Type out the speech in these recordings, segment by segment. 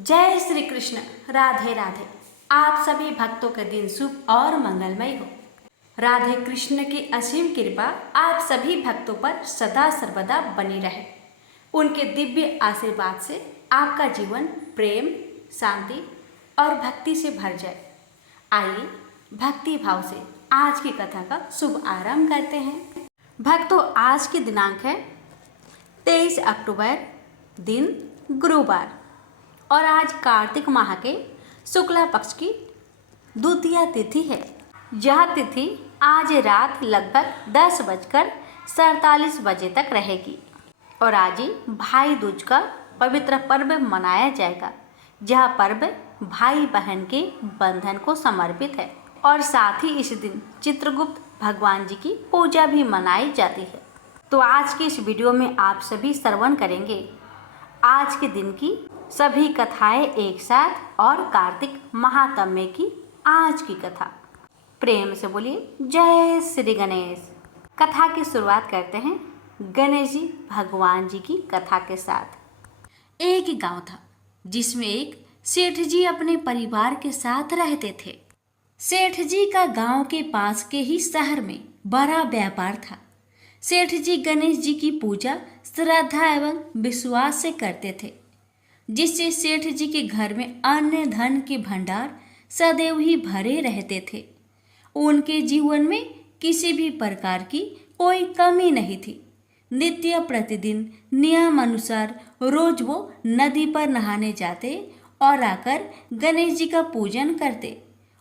जय श्री कृष्ण। राधे राधे। आप सभी भक्तों के दिन शुभ और मंगलमय हो। राधे कृष्ण की असीम कृपा आप सभी भक्तों पर सदा सर्वदा बनी रहे। उनके दिव्य आशीर्वाद से आपका जीवन प्रेम, शांति और भक्ति से भर जाए। आइए भक्ति भाव से आज की कथा का शुभ आरंभ करते हैं। भक्तों, आज की दिनांक है 23 अक्टूबर, दिन गुरुवार, और आज कार्तिक माह के शुक्ला पक्ष की द्वितीया तिथि है। यह तिथि आज रात लगभग 10:47 बजे तक रहेगी और आज ही भाई दूज का पवित्र पर्व मनाया जाएगा। यह पर्व भाई बहन के बंधन को समर्पित है और साथ ही इस दिन चित्रगुप्त भगवान जी की पूजा भी मनाई जाती है। तो आज की इस वीडियो में आप सभी श्रवण करेंगे आज के दिन की सभी कथाएं एक साथ और कार्तिक महात्म्य की आज की कथा। प्रेम से बोलिए जय श्री गणेश। कथा की शुरुआत करते हैं गणेश जी भगवान जी की कथा के साथ। एक गांव था जिसमें एक सेठ जी अपने परिवार के साथ रहते थे। सेठ जी का गांव के पास के ही शहर में बड़ा व्यापार था। सेठ जी गणेश जी की पूजा श्रद्धा एवं विश्वास से करते थे, जिससे सेठ जी के घर में अन्न धन के भंडार सदैव ही भरे रहते थे। उनके जीवन में किसी भी प्रकार की कोई कमी नहीं थी। नित्य प्रतिदिन नियम अनुसार रोज वो नदी पर नहाने जाते और आकर गणेश जी का पूजन करते,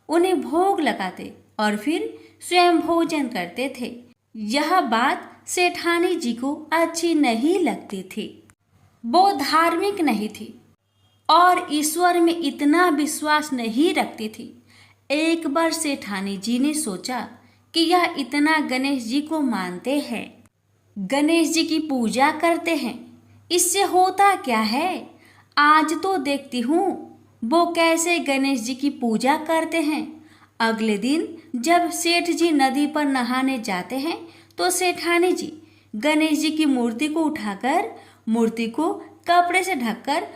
उन्हें भोग लगाते और फिर स्वयं भोजन करते थे। यह बात सेठानी जी को अच्छी नहीं लगती थी। वो धार्मिक नहीं थी और ईश्वर में इतना विश्वास नहीं रखती थी। एक बार सेठानी जी ने सोचा कि यह इतना गणेश जी को मानते हैं, गणेश जी की पूजा करते हैं, इससे होता क्या है। आज तो देखती हूँ वो कैसे गणेश जी की पूजा करते हैं। अगले दिन जब सेठ जी नदी पर नहाने जाते हैं तो सेठानी जी गणेश जी की मूर्ति को उठाकर मूर्ति को कपड़े से ढककर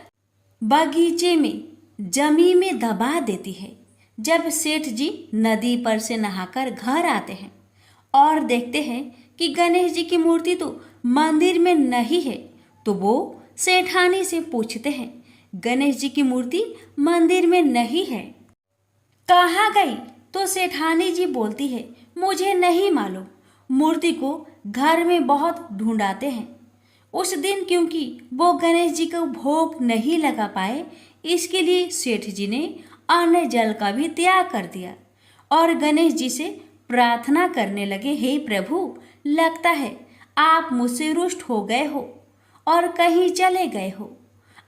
बगीचे में जमीन में दबा देती है। जब सेठ जी नदी पर से नहाकर घर आते हैं और देखते हैं कि गणेश जी की मूर्ति तो मंदिर में नहीं है, तो वो सेठानी से पूछते हैं, गणेश जी की मूर्ति मंदिर में नहीं है, कहाँ गई? तो सेठानी जी बोलती है, मुझे नहीं मालूम, मूर्ति को घर में बहुत ढूंढाते हैं। उस दिन क्योंकि वो गणेश जी को भोग नहीं लगा पाए, इसके लिए सेठ जी ने अन्न जल का भी त्याग कर दिया और गणेश जी से प्रार्थना करने लगे, हे प्रभु, लगता है आप मुझसे रुष्ट हो गए हो और कहीं चले गए हो।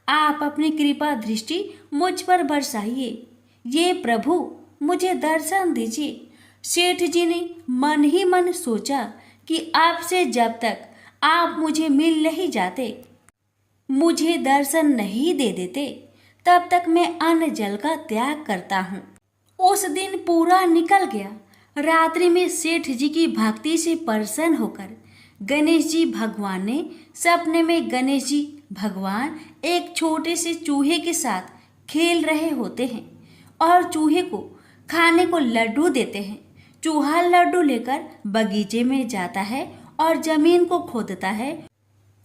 आप अपनी कृपा दृष्टि मुझ पर बरसाइए। ये प्रभु, मुझे दर्शन दीजिए। सेठ जी ने मन ही मन सोचा कि आपसे जब तक आप मुझे मिल नहीं जाते, मुझे दर्शन नहीं दे देते, तब तक मैं अन्न जल का त्याग करता हूँ। उस दिन पूरा निकल गया। रात्रि में सेठ जी की भक्ति से प्रसन्न होकर गणेश जी भगवान ने सपने में गणेश जी भगवान एक छोटे से चूहे के साथ खेल रहे होते हैं और चूहे को खाने को लड्डू देते हैं। चूहा लड्डू लेकर बगीचे में जाता है और जमीन को खोदता है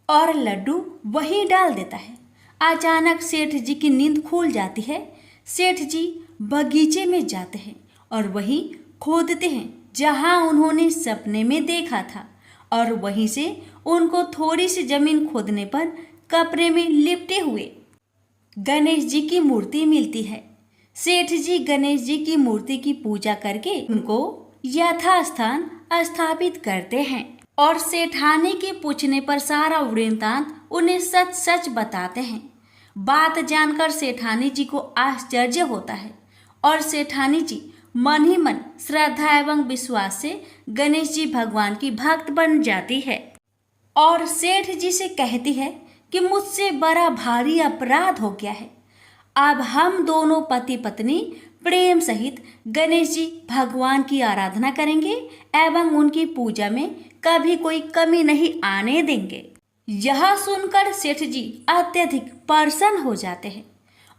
और लड्डू वहीं डाल देता है। अचानक सेठ जी की नींद खुल जाती है। सेठ जी बगीचे में जाते हैं और वहीं खोदते हैं जहां उन्होंने सपने में देखा था, और वहीं से उनको थोड़ी सी जमीन खोदने पर कपड़े में लिपटे हुए गणेश जी की मूर्ति मिलती है। सेठ जी गणेश जी की मूर्ति की पूजा करके उनको यथास्थान स्थापित करते हैं और सेठानी के पूछने पर सारा वृत्तांत उन्हें सच सच बताते हैं। बात जानकर सेठानी जी को आश्चर्य होता है और सेठानी जी मन ही मन श्रद्धा एवं विश्वास से गणेश जी भगवान की भक्त बन जाती है और सेठ जी से कहती है कि मुझसे बड़ा भारी अपराध हो गया है। अब हम दोनों पति पत्नी प्रेम सहित गणेश जी भगवान की आराधना करेंगे एवं उनकी पूजा में कभी कोई कमी नहीं आने देंगे। यह सुनकर सेठ जी अत्यधिक प्रसन्न हो जाते हैं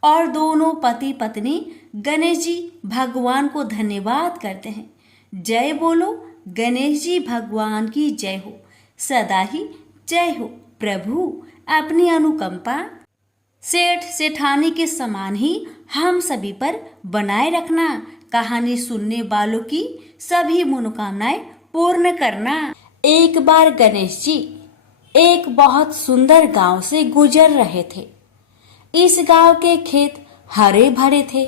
और दोनों पति पत्नी गणेश जी भगवान को धन्यवाद करते हैं। जय बोलो, गणेश जी भगवान की जय हो, सदा ही जय हो। प्रभु अपनी अनुकंपा सेठ सेठानी के समान ही हम सभी पर बनाए रखना। कहानी सुनने वालों की सभी मनोकामनाएं पूर्ण करना। एक बार गणेश जी एक बहुत सुंदर गांव से गुजर रहे थे। इस गांव के खेत हरे भरे थे।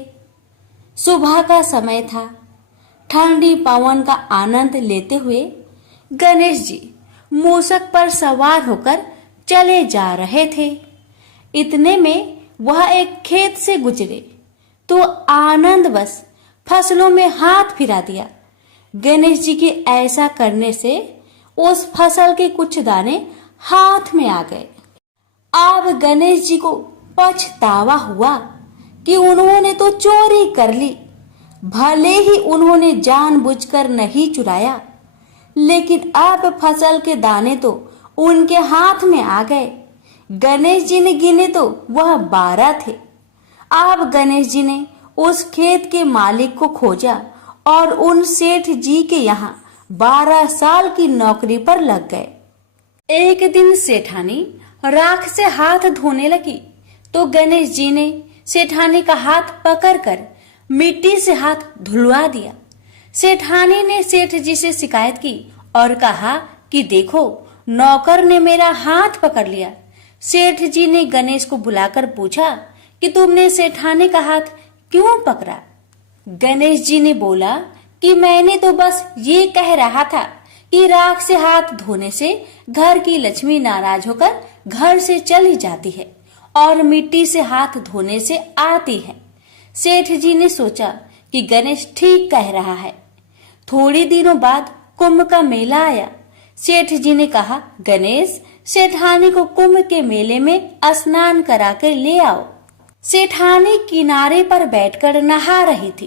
सुबह का समय था। ठंडी पवन का आनंद लेते हुए गणेश जी मूषक पर सवार होकर चले जा रहे थे। इतने में वह एक खेत से गुजरे तो आनंदवश फसलों में हाथ फिरा दिया। गणेश जी के ऐसा करने से उस फसल के कुछ दाने हाथ में आ गए। अब गणेश जी को पछतावा हुआ कि उन्होंने तो चोरी कर ली। भले ही उन्होंने जानबूझकर नहीं चुराया, लेकिन अब फसल के दाने तो उनके हाथ में आ गए। गणेश जी ने गिने तो वह 12 थे। अब गणेश जी ने उस खेत के मालिक को खोजा और उन सेठ जी के यहाँ 12 साल की नौकरी पर लग गए। एक दिन सेठानी राख से हाथ धोने लगी तो गणेश जी ने सेठानी का हाथ पकड़कर मिट्टी से हाथ धुलवा दिया। सेठानी ने सेठ जी से शिकायत की और कहा कि देखो, नौकर ने मेरा हाथ पकड़ लिया। सेठ जी ने गणेश को बुलाकर पूछा कि तुमने सेठानी का हाथ क्यों पकड़ा? गणेश जी ने बोला कि मैंने तो बस ये कह रहा था कि राख से हाथ धोने से घर की लक्ष्मी नाराज होकर घर से चली जाती है और मिट्टी से हाथ धोने से आती है। सेठ जी ने सोचा कि गणेश ठीक कह रहा है। थोड़ी दिनों बाद कुंभ का मेला आया। सेठ जी ने कहा, गणेश, सेठानी को कुंभ के मेले में स्नान करा कर ले आओ। सेठानी किनारे पर बैठकर नहा रही थी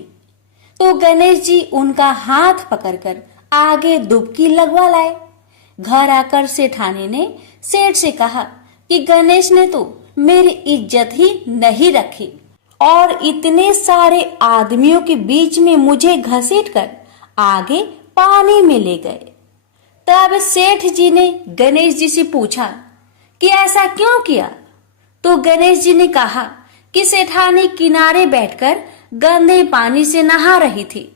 तो गणेश जी उनका हाथ पकड़कर आगे डुबकी लगवा लाए। घर आकर सेठानी ने सेठ से कहा कि गणेश ने तो मेरी इज्जत ही नहीं रखी और इतने सारे आदमियों के बीच में मुझे घसीटकर आगे पानी में ले गए। तब सेठ जी ने गणेश जी से पूछा कि ऐसा क्यों किया? तो गणेश जी ने कहा कि सेठानी किनारे बैठकर गंदे पानी से नहा रही थी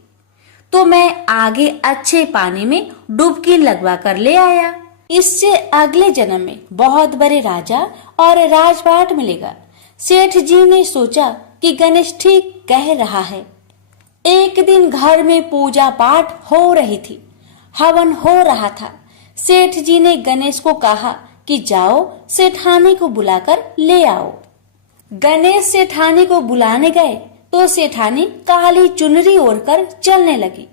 तो मैं आगे अच्छे पानी में डुबकी लगवा कर ले आया। इससे अगले जन्म में बहुत बड़े राजा और राजपाट मिलेगा। सेठ जी ने सोचा कि गणेश ठीक कह रहा है। एक दिन घर में पूजा पाठ हो रही थी, हवन हो रहा था। सेठ जी ने गणेश को कहा कि जाओ सेठानी को बुलाकर ले आओ। गणेश सेठानी को बुलाने गए तो सेठानी काली चुनरी ओढ़कर चलने लगी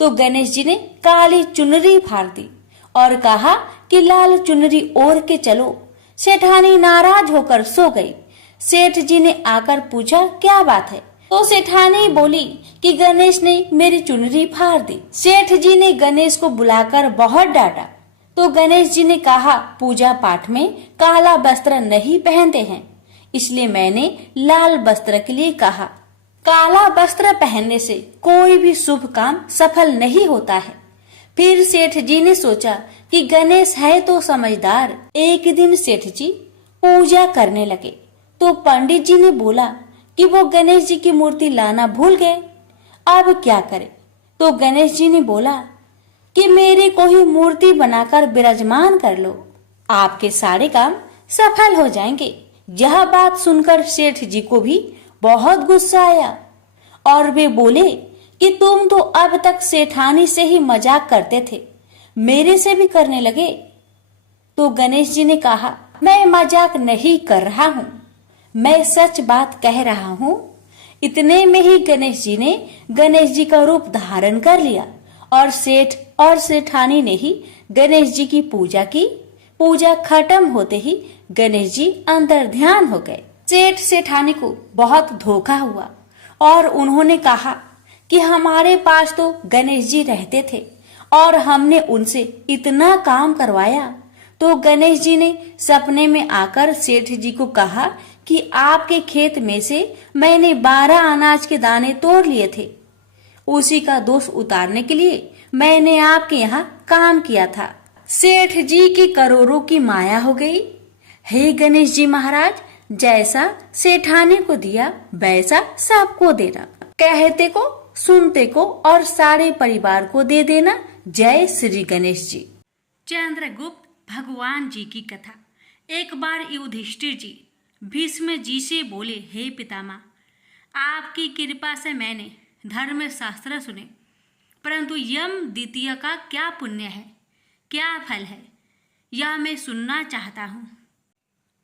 तो गणेश जी ने काली चुनरी फाड़ दी और कहा कि लाल चुनरी ओढ़ के चलो। सेठानी नाराज होकर सो गई। सेठ जी ने आकर पूछा क्या बात है तो सेठानी बोली कि गणेश ने मेरी चुनरी फाड़ दी। सेठ जी ने गणेश को बुलाकर बहुत डांटा तो गणेश जी ने कहा, पूजा पाठ में काला वस्त्र नहीं पहनते हैं, इसलिए मैंने लाल वस्त्र के लिए कहा। काला वस्त्र पहनने से कोई भी शुभ काम सफल नहीं होता है। फिर सेठ जी ने सोचा कि गणेश है तो समझदार। एक दिन सेठ जी पूजा करने लगे तो पंडित जी ने बोला कि वो गणेश जी की मूर्ति लाना भूल गए, अब क्या करें? तो गणेश जी ने बोला कि मेरी कोई मूर्ति बनाकर विराजमान कर लो, आपके सारे काम सफल हो जाएंगे। यह बात सुनकर सेठ जी को भी बहुत गुस्सा आया और वे बोले कि तुम तो अब तक सेठानी से ही मजाक करते थे, मेरे से भी करने लगे। तो गणेश जी ने कहा, मैं मजाक नहीं कर रहा हूँ, मैं सच बात कह रहा हूँ। इतने में ही गणेश जी ने गणेश जी का रूप धारण कर लिया और सेठ और सेठानी ने ही गणेश जी की पूजा की। पूजा खत्म होते ही गणेश जी अंतर ध्यान हो गए। सेठ सेठानी को बहुत धोखा हुआ और उन्होंने कहा कि हमारे पास तो गणेश जी रहते थे और हमने उनसे इतना काम करवाया। तो गणेश जी ने सपने में आकर सेठ जी को कहा कि आपके खेत में से मैंने 12 अनाज के दाने तोड़ लिए थे। उसी का दोष उतारने के लिए मैंने आपके यहाँ काम किया था। सेठ जी की करोड़ों की माया हो गई। हे गणेश जी महाराज, जैसा सेठानी को दिया वैसा सबको देना, कहते को सुनते को और सारे परिवार को दे देना। जय श्री गणेश जी। चंद्रगुप्त भगवान जी की कथा। एक बार युधिष्ठिर जी भीष्म जी से बोले, हे पितामह, आपकी कृपा से मैंने धर्म शास्त्र सुने, परंतु यम द्वितीय का क्या पुण्य है, क्या फल है, यह मैं सुनना चाहता हूँ।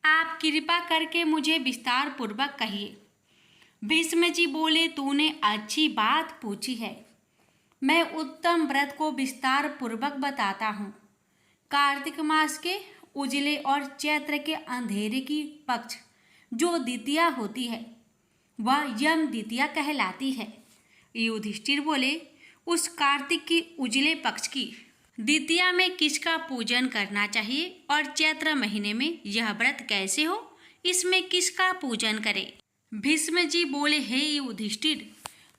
आप कृपा करके मुझे विस्तार पूर्वक कहिए। भीष्म जी बोले, तूने अच्छी बात पूछी है, मैं उत्तम व्रत को विस्तार पूर्वक बताता हूँ। कार्तिक मास के उजले और चैत्र के अंधेरे की पक्ष जो द्वितीया होती है वह यम द्वितीया कहलाती है। युधिष्ठिर बोले, उस कार्तिक की उजले पक्ष की द्वितीया में किसका पूजन करना चाहिए और चैत्र महीने में यह व्रत कैसे हो, इसमें किसका पूजन करें। भीष्म जी बोले, हे युधिष्ठिर,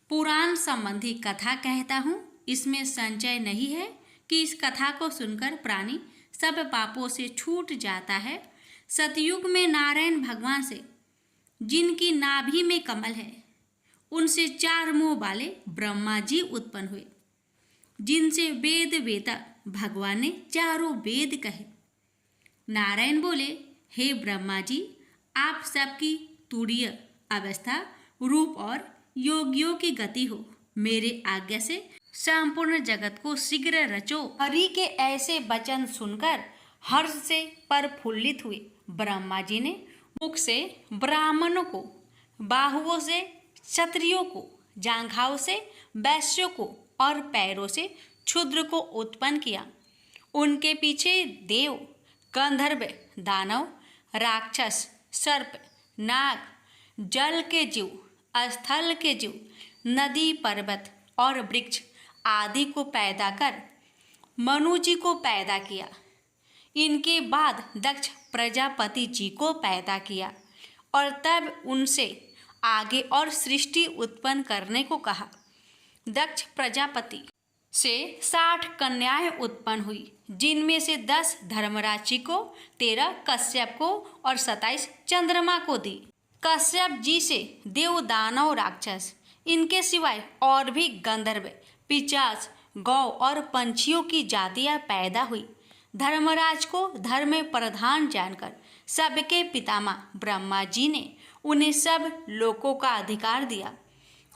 पुराण संबंधी कथा कहता हूँ, इसमें संचय नहीं है कि इस कथा को सुनकर प्राणी सब पापों से छूट जाता है। सतयुग में नारायण भगवान से जिनकी नाभि में कमल है, उनसे 4 मुंह वाले ब्रह्मा जी उत्पन्न हुए, जिनसे वेद वेता भगवान ने चारों वेद कहे। नारायण बोले, हे ब्रह्मा जी, आप सबकी तुरीय अवस्था, रूप और योगियों की गति हो। मेरे आज्ञा से संपूर्ण जगत को शीघ्र रचो। हरि के ऐसे वचन सुनकर हर्ष से प्रफुल्लित हुए ब्रह्मा जी ने मुख से ब्राह्मणों को, बाहुओं से क्षत्रियों को, जांघाओं से वैश्यों को और पैरों से क्षुद्र को उत्पन्न किया। उनके पीछे देव, गंधर्व, दानव, राक्षस, सर्प, नाग, जल के जीव, स्थल के जीव, नदी, पर्वत और वृक्ष आदि को पैदा कर मनु जी को पैदा किया। इनके बाद दक्ष प्रजापति जी को पैदा किया और तब उनसे आगे और सृष्टि उत्पन्न करने को कहा। दक्ष प्रजापति से 60 कन्याएं उत्पन्न हुई, जिनमें से 10 धर्मराज जी को, 13 कश्यप को और 27 चंद्रमा को दी। कश्यप जी से देव, दानव, राक्षस, इनके सिवाय और भी गंधर्व, पिशाच, गौ और पंछियों की जातियां पैदा हुई। धर्मराज को धर्म में प्रधान जानकर सबके पितामह ब्रह्मा जी ने उन्हें सब लोकों का अधिकार दिया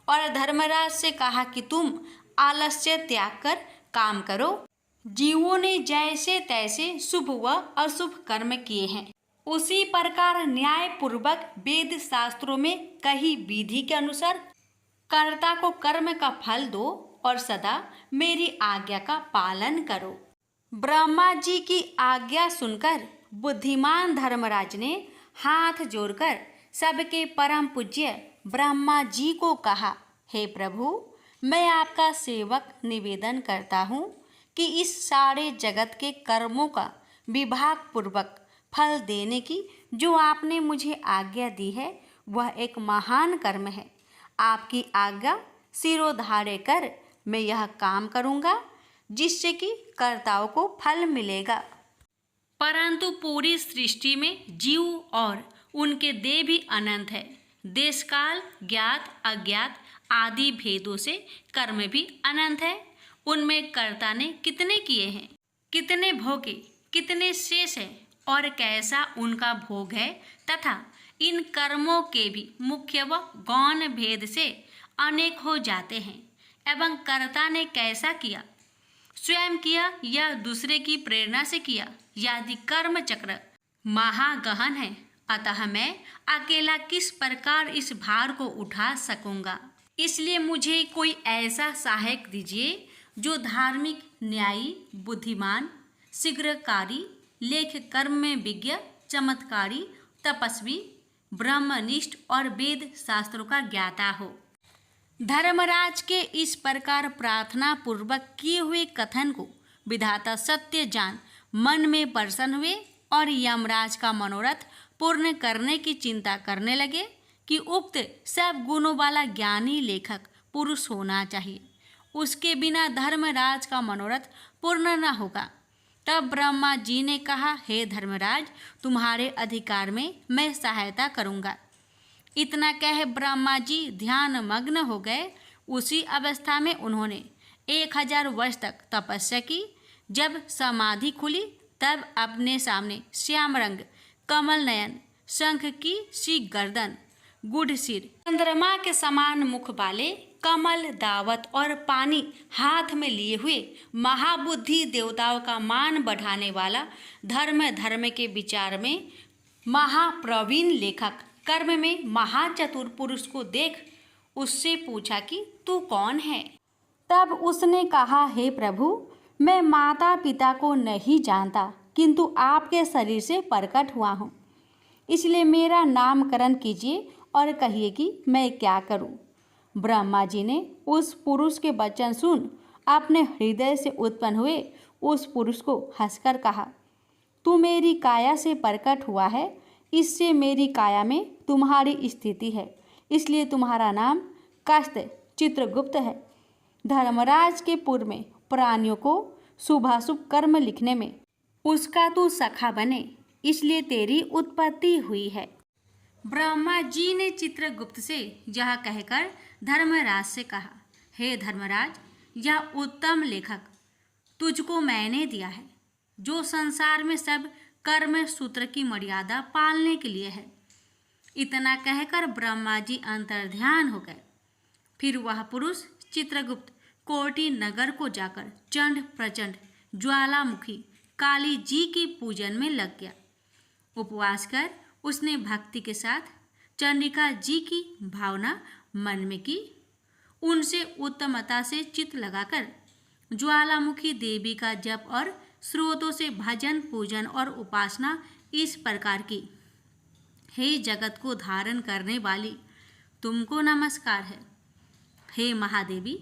और धर्मराज से कहा कि तुम आलस्य त्याग कर काम करो। जीवों ने जैसे तैसे शुभ व अशुभ कर्म किए हैं, उसी प्रकार न्याय पूर्वक वेद शास्त्रों में कही विधि के अनुसार कर्ता को कर्म का फल दो और सदा मेरी आज्ञा का पालन करो। ब्रह्मा जी की आज्ञा सुनकर बुद्धिमान धर्मराज ने हाथ जोड़कर सबके परम पूज्य ब्रह्मा जी को कहा, हे प्रभु, मैं आपका सेवक निवेदन करता हूँ कि इस सारे जगत के कर्मों का विभाग पूर्वक फल देने की जो आपने मुझे आज्ञा दी है वह एक महान कर्म है। आपकी आज्ञा सिरोधार्य कर मैं यह काम करूँगा, जिससे कि कर्ताओं को फल मिलेगा। परंतु पूरी सृष्टि में जीव और उनके देह भी अनंत है। देश काल, ज्ञात अज्ञात आदि भेदों से कर्म भी अनंत है। उनमें कर्ता ने कितने किए हैं, कितने भोगे, कितने शेष है और कैसा उनका भोग है, तथा इन कर्मों के भी मुख्य व गौण भेद से अनेक हो जाते हैं। एवं कर्ता ने कैसा किया, स्वयं किया या दूसरे की प्रेरणा से किया, यदि कर्म चक्र महागहन है, अतः मैं अकेला किस प्रकार इस भार को उठा सकूंगा। इसलिए मुझे कोई ऐसा सहायक दीजिए जो धार्मिक, न्यायी, बुद्धिमान, शीघ्रकारी, लेख कर्म में विज्ञ, चमत्कारी, तपस्वी, ब्रह्मनिष्ठ और वेद शास्त्रों का ज्ञाता हो। धर्मराज के इस प्रकार प्रार्थना पूर्वक किए हुए कथन को विधाता सत्य जान मन में प्रसन्न हुए और यमराज का मनोरथ पूर्ण करने की चिंता करने लगे कि उक्त सब गुणों वाला ज्ञानी लेखक पुरुष होना चाहिए, उसके बिना धर्मराज का मनोरथ पूर्ण न होगा। तब ब्रह्मा जी ने कहा, हे धर्मराज, तुम्हारे अधिकार में मैं सहायता करूँगा। इतना कह ब्रह्मा जी ध्यान मग्न हो गए। उसी अवस्था में उन्होंने 1000 वर्ष तक तपस्या की। जब समाधि खुली तब अपने सामने श्याम रंग, कमल नयन, शंख की सी गर्दन, गुढ़ सिर, चंद्रमा के समान मुख वाले, कमल, दावत और पानी हाथ में लिए हुए महाबुद्धि देवताओं का मान बढ़ाने वाला, धर्म के विचार में महाप्रवीण लेखक, कर्म में महाचतुर पुरुष को देख उससे पूछा कि तू कौन है? तब उसने कहा, हे प्रभु, मैं माता पिता को नहीं जानता, किंतु आपके शरीर से प्रकट हुआ हूँ, इसलिए मेरा नामकरण कीजिए और कहिए कि मैं क्या करूँ। ब्रह्मा जी ने उस पुरुष के वचन सुन अपने हृदय से उत्पन्न हुए उस पुरुष को हंसकर कहा, तू मेरी काया से प्रकट हुआ है, इससे मेरी काया में तुम्हारी स्थिति है, इसलिए तुम्हारा नाम कस्त चित्रगुप्त है। धर्मराज के पूर्व में प्राणियों को शुभाशुभ कर्म लिखने में उसका तू सखा बने, इसलिए तेरी उत्पत्ति हुई है। ब्रह्मा जी ने चित्रगुप्त से यह कहकर धर्मराज से कहा, हे धर्मराज, यह उत्तम लेखक तुझको मैंने दिया है, जो संसार में सब कर्म सूत्र की मर्यादा पालने के लिए है। इतना कहकर ब्रह्मा जी अंतर्ध्यान हो गए। फिर वह पुरुष चित्रगुप्त कोटि नगर को जाकर चंड प्रचंड ज्वालामुखी काली जी की पूजन में लग गया। उपवास कर उसने भक्ति के साथ चंडिका जी की भावना मन में की। उनसे उत्तमता से चित्त लगाकर ज्वालामुखी देवी का जप और स्रोतों से भजन, पूजन और उपासना इस प्रकार की, हे जगत को धारण करने वाली, तुमको नमस्कार है। हे महादेवी,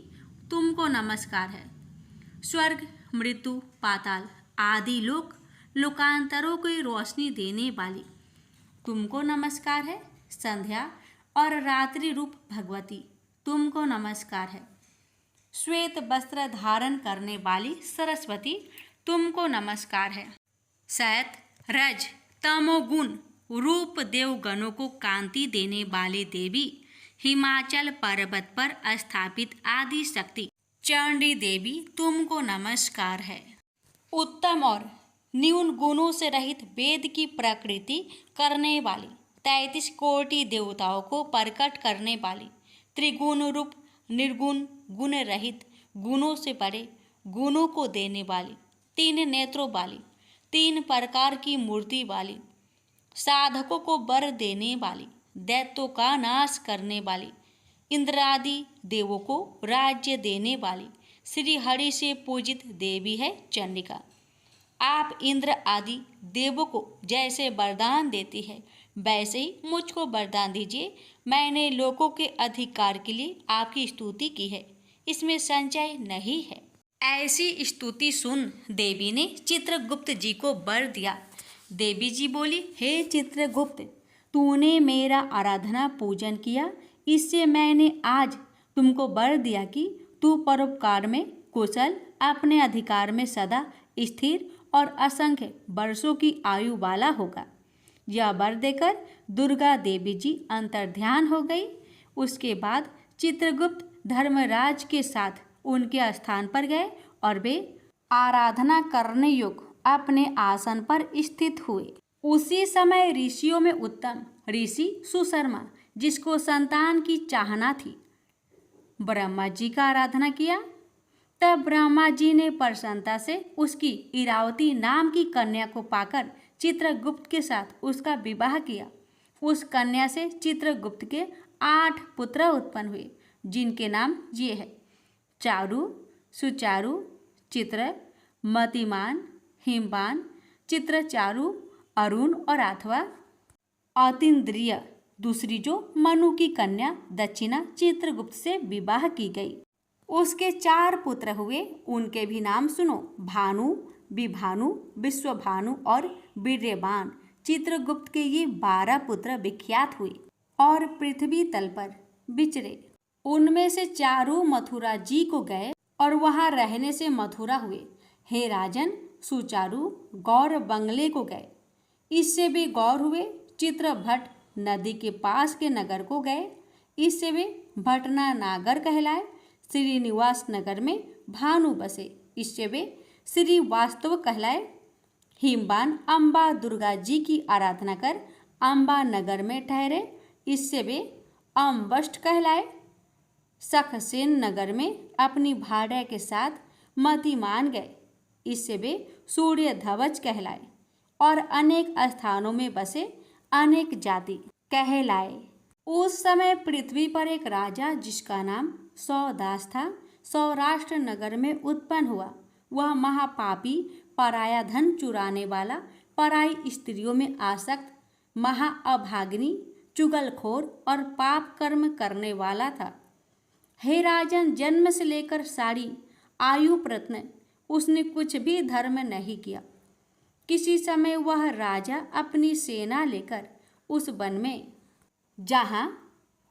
तुमको नमस्कार है। स्वर्ग, मृत्यु, पाताल आदि लोकांतरों की रोशनी देने वाली, तुमको नमस्कार है। संध्या और रात्रि रूप भगवती, तुमको नमस्कार है। श्वेत वस्त्र धारण करने वाली सरस्वती, तुमको नमस्कार है। सत, रज, तमोगुण रूप देव गणों को कांति देने वाले देवी, हिमाचल पर्वत पर स्थापित आदि शक्ति चंडी देवी, तुमको नमस्कार है। उत्तम और न्यून गुणों से रहित वेद की प्रकृति करने वाली, 33 कोटि देवताओं को प्रकट करने वाली, त्रिगुण रूप निर्गुण गुण रहित गुणों से बड़े गुणों को देने वाली, 3 नेत्रों वाली, 3 प्रकार की मूर्ति वाली, साधकों को वर देने वाली, दैत्यों का नाश करने वाली, इंद्रादि देवों को राज्य देने वाली, श्री हरि से पूजित देवी है चंडिका। आप इंद्र आदि देवों को जैसे वरदान देती है, वैसे ही मुझको वरदान दीजिए। मैंने लोगों के अधिकार के लिए आपकी स्तुति की है, इसमें संचय नहीं है। ऐसी स्तुति सुन देवी ने चित्रगुप्त जी को वर दिया। देवी जी बोली, हे चित्रगुप्त, तूने मेरा आराधना पूजन किया, इससे मैंने आज तुमको वर दिया कि तू परोपकार में कुशल, अपने अधिकार में सदा स्थिर और असंख्य वर्षों की आयु वाला होगा। यह वर देकर दुर्गा देवी जी अंतर्ध्यान हो गई। उसके बाद चित्रगुप्त धर्मराज के साथ उनके स्थान पर गए और वे आराधना करने योग्य अपने आसन पर स्थित हुए। उसी समय ऋषियों में उत्तम ऋषि सुशर्मा, जिसको संतान की चाहना थी, ब्रह्मा जी का आराधना किया। तब ब्रह्मा जी ने प्रसन्नता से उसकी इरावती नाम की कन्या को पाकर चित्रगुप्त के साथ उसका विवाह किया। उस कन्या से चित्रगुप्त के 8 पुत्र उत्पन्न हुए, जिनके नाम ये है: चारु, सुचारु, चित्र, मतिमान, हिमवान, चित्रचारु, अरुण और अथवा अतीन्द्रिय। दूसरी जो मनु की कन्या दक्षिणा चित्रगुप्त से विवाह की गई। उसके 4 पुत्र हुए, उनके भी नाम सुनो: भानु, विभानु, विश्वभानु और वीर्यवान। चित्रगुप्त के ये 12 पुत्र विख्यात हुए और पृथ्वी तल पर विचरे। उनमें से 4 मथुरा जी को गए और वहां रहने से मथुरा हुए। हे राजन, सुचारु गौर बंगले को गए, इससे वे गौर हुए। चित्रभट नदी के पास के नगर को गए, इससे वे भटना नागर कहलाए। श्रीनिवास नगर में भानु बसे, इससे वे श्रीवास्तव कहलाए। हिमबान अम्बा दुर्गा जी की आराधना कर अम्बा नगर में ठहरे, इससे वे अम्बष्ट कहलाए। सखसेन नगर में अपनी भार्या के साथ मतिमान गए, इससे वे सूर्य ध्वज कहलाए। और अनेक स्थानों में बसे अनेक जाति कहलाए। उस समय पृथ्वी पर एक राजा जिसका नाम सौदास था, सौराष्ट्र नगर में उत्पन्न हुआ। वह महापापी, पराया धन चुराने वाला, पराई स्त्रियों में आसक्त, महाअभाग्नि, चुगलखोर और पाप कर्म करने वाला था। हे राजन, जन्म से लेकर सारी आयु प्रत्न उसने कुछ भी धर्म नहीं किया। किसी समय वह राजा अपनी सेना लेकर उस वन में, जहाँ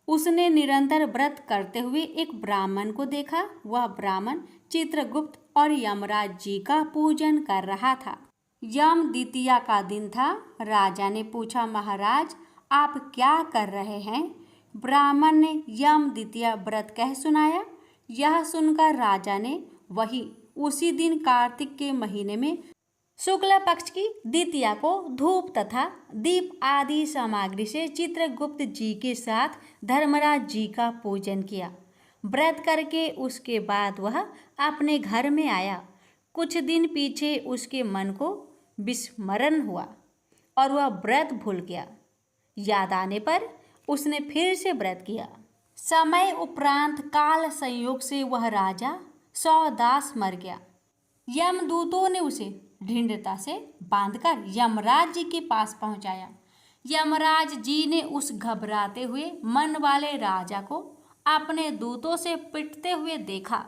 उसने निरंतर व्रत करते हुए एक ब्राह्मण को देखा, वह ब्राह्मण चित्रगुप्त और यमराज जी का पूजन कर रहा था। यम द्वितीया का दिन था। राजा ने पूछा, महाराज आप क्या कर रहे हैं? ब्राह्मण ने यम द्वितीया व्रत कह सुनाया। यह सुनकर राजा ने वही उसी दिन कार्तिक के महीने में शुक्ल पक्ष की द्वितीया को धूप तथा दीप आदि सामग्री से चित्रगुप्त जी के साथ धर्मराज जी का पूजन किया। व्रत करके उसके बाद वह अपने घर में आया। कुछ दिन पीछे उसके मन को विस्मरण हुआ और वह व्रत भूल गया। याद आने पर उसने फिर से व्रत किया। समय उपरांत काल संयोग से वह राजा सौदास मर गया। यमदूतों ने उसे ढिंढता से बांधकर यमराज जी के पास पहुंचाया। यमराज जी ने उस घबराते हुए मन वाले राजा को अपने दूतों से पिटते हुए देखा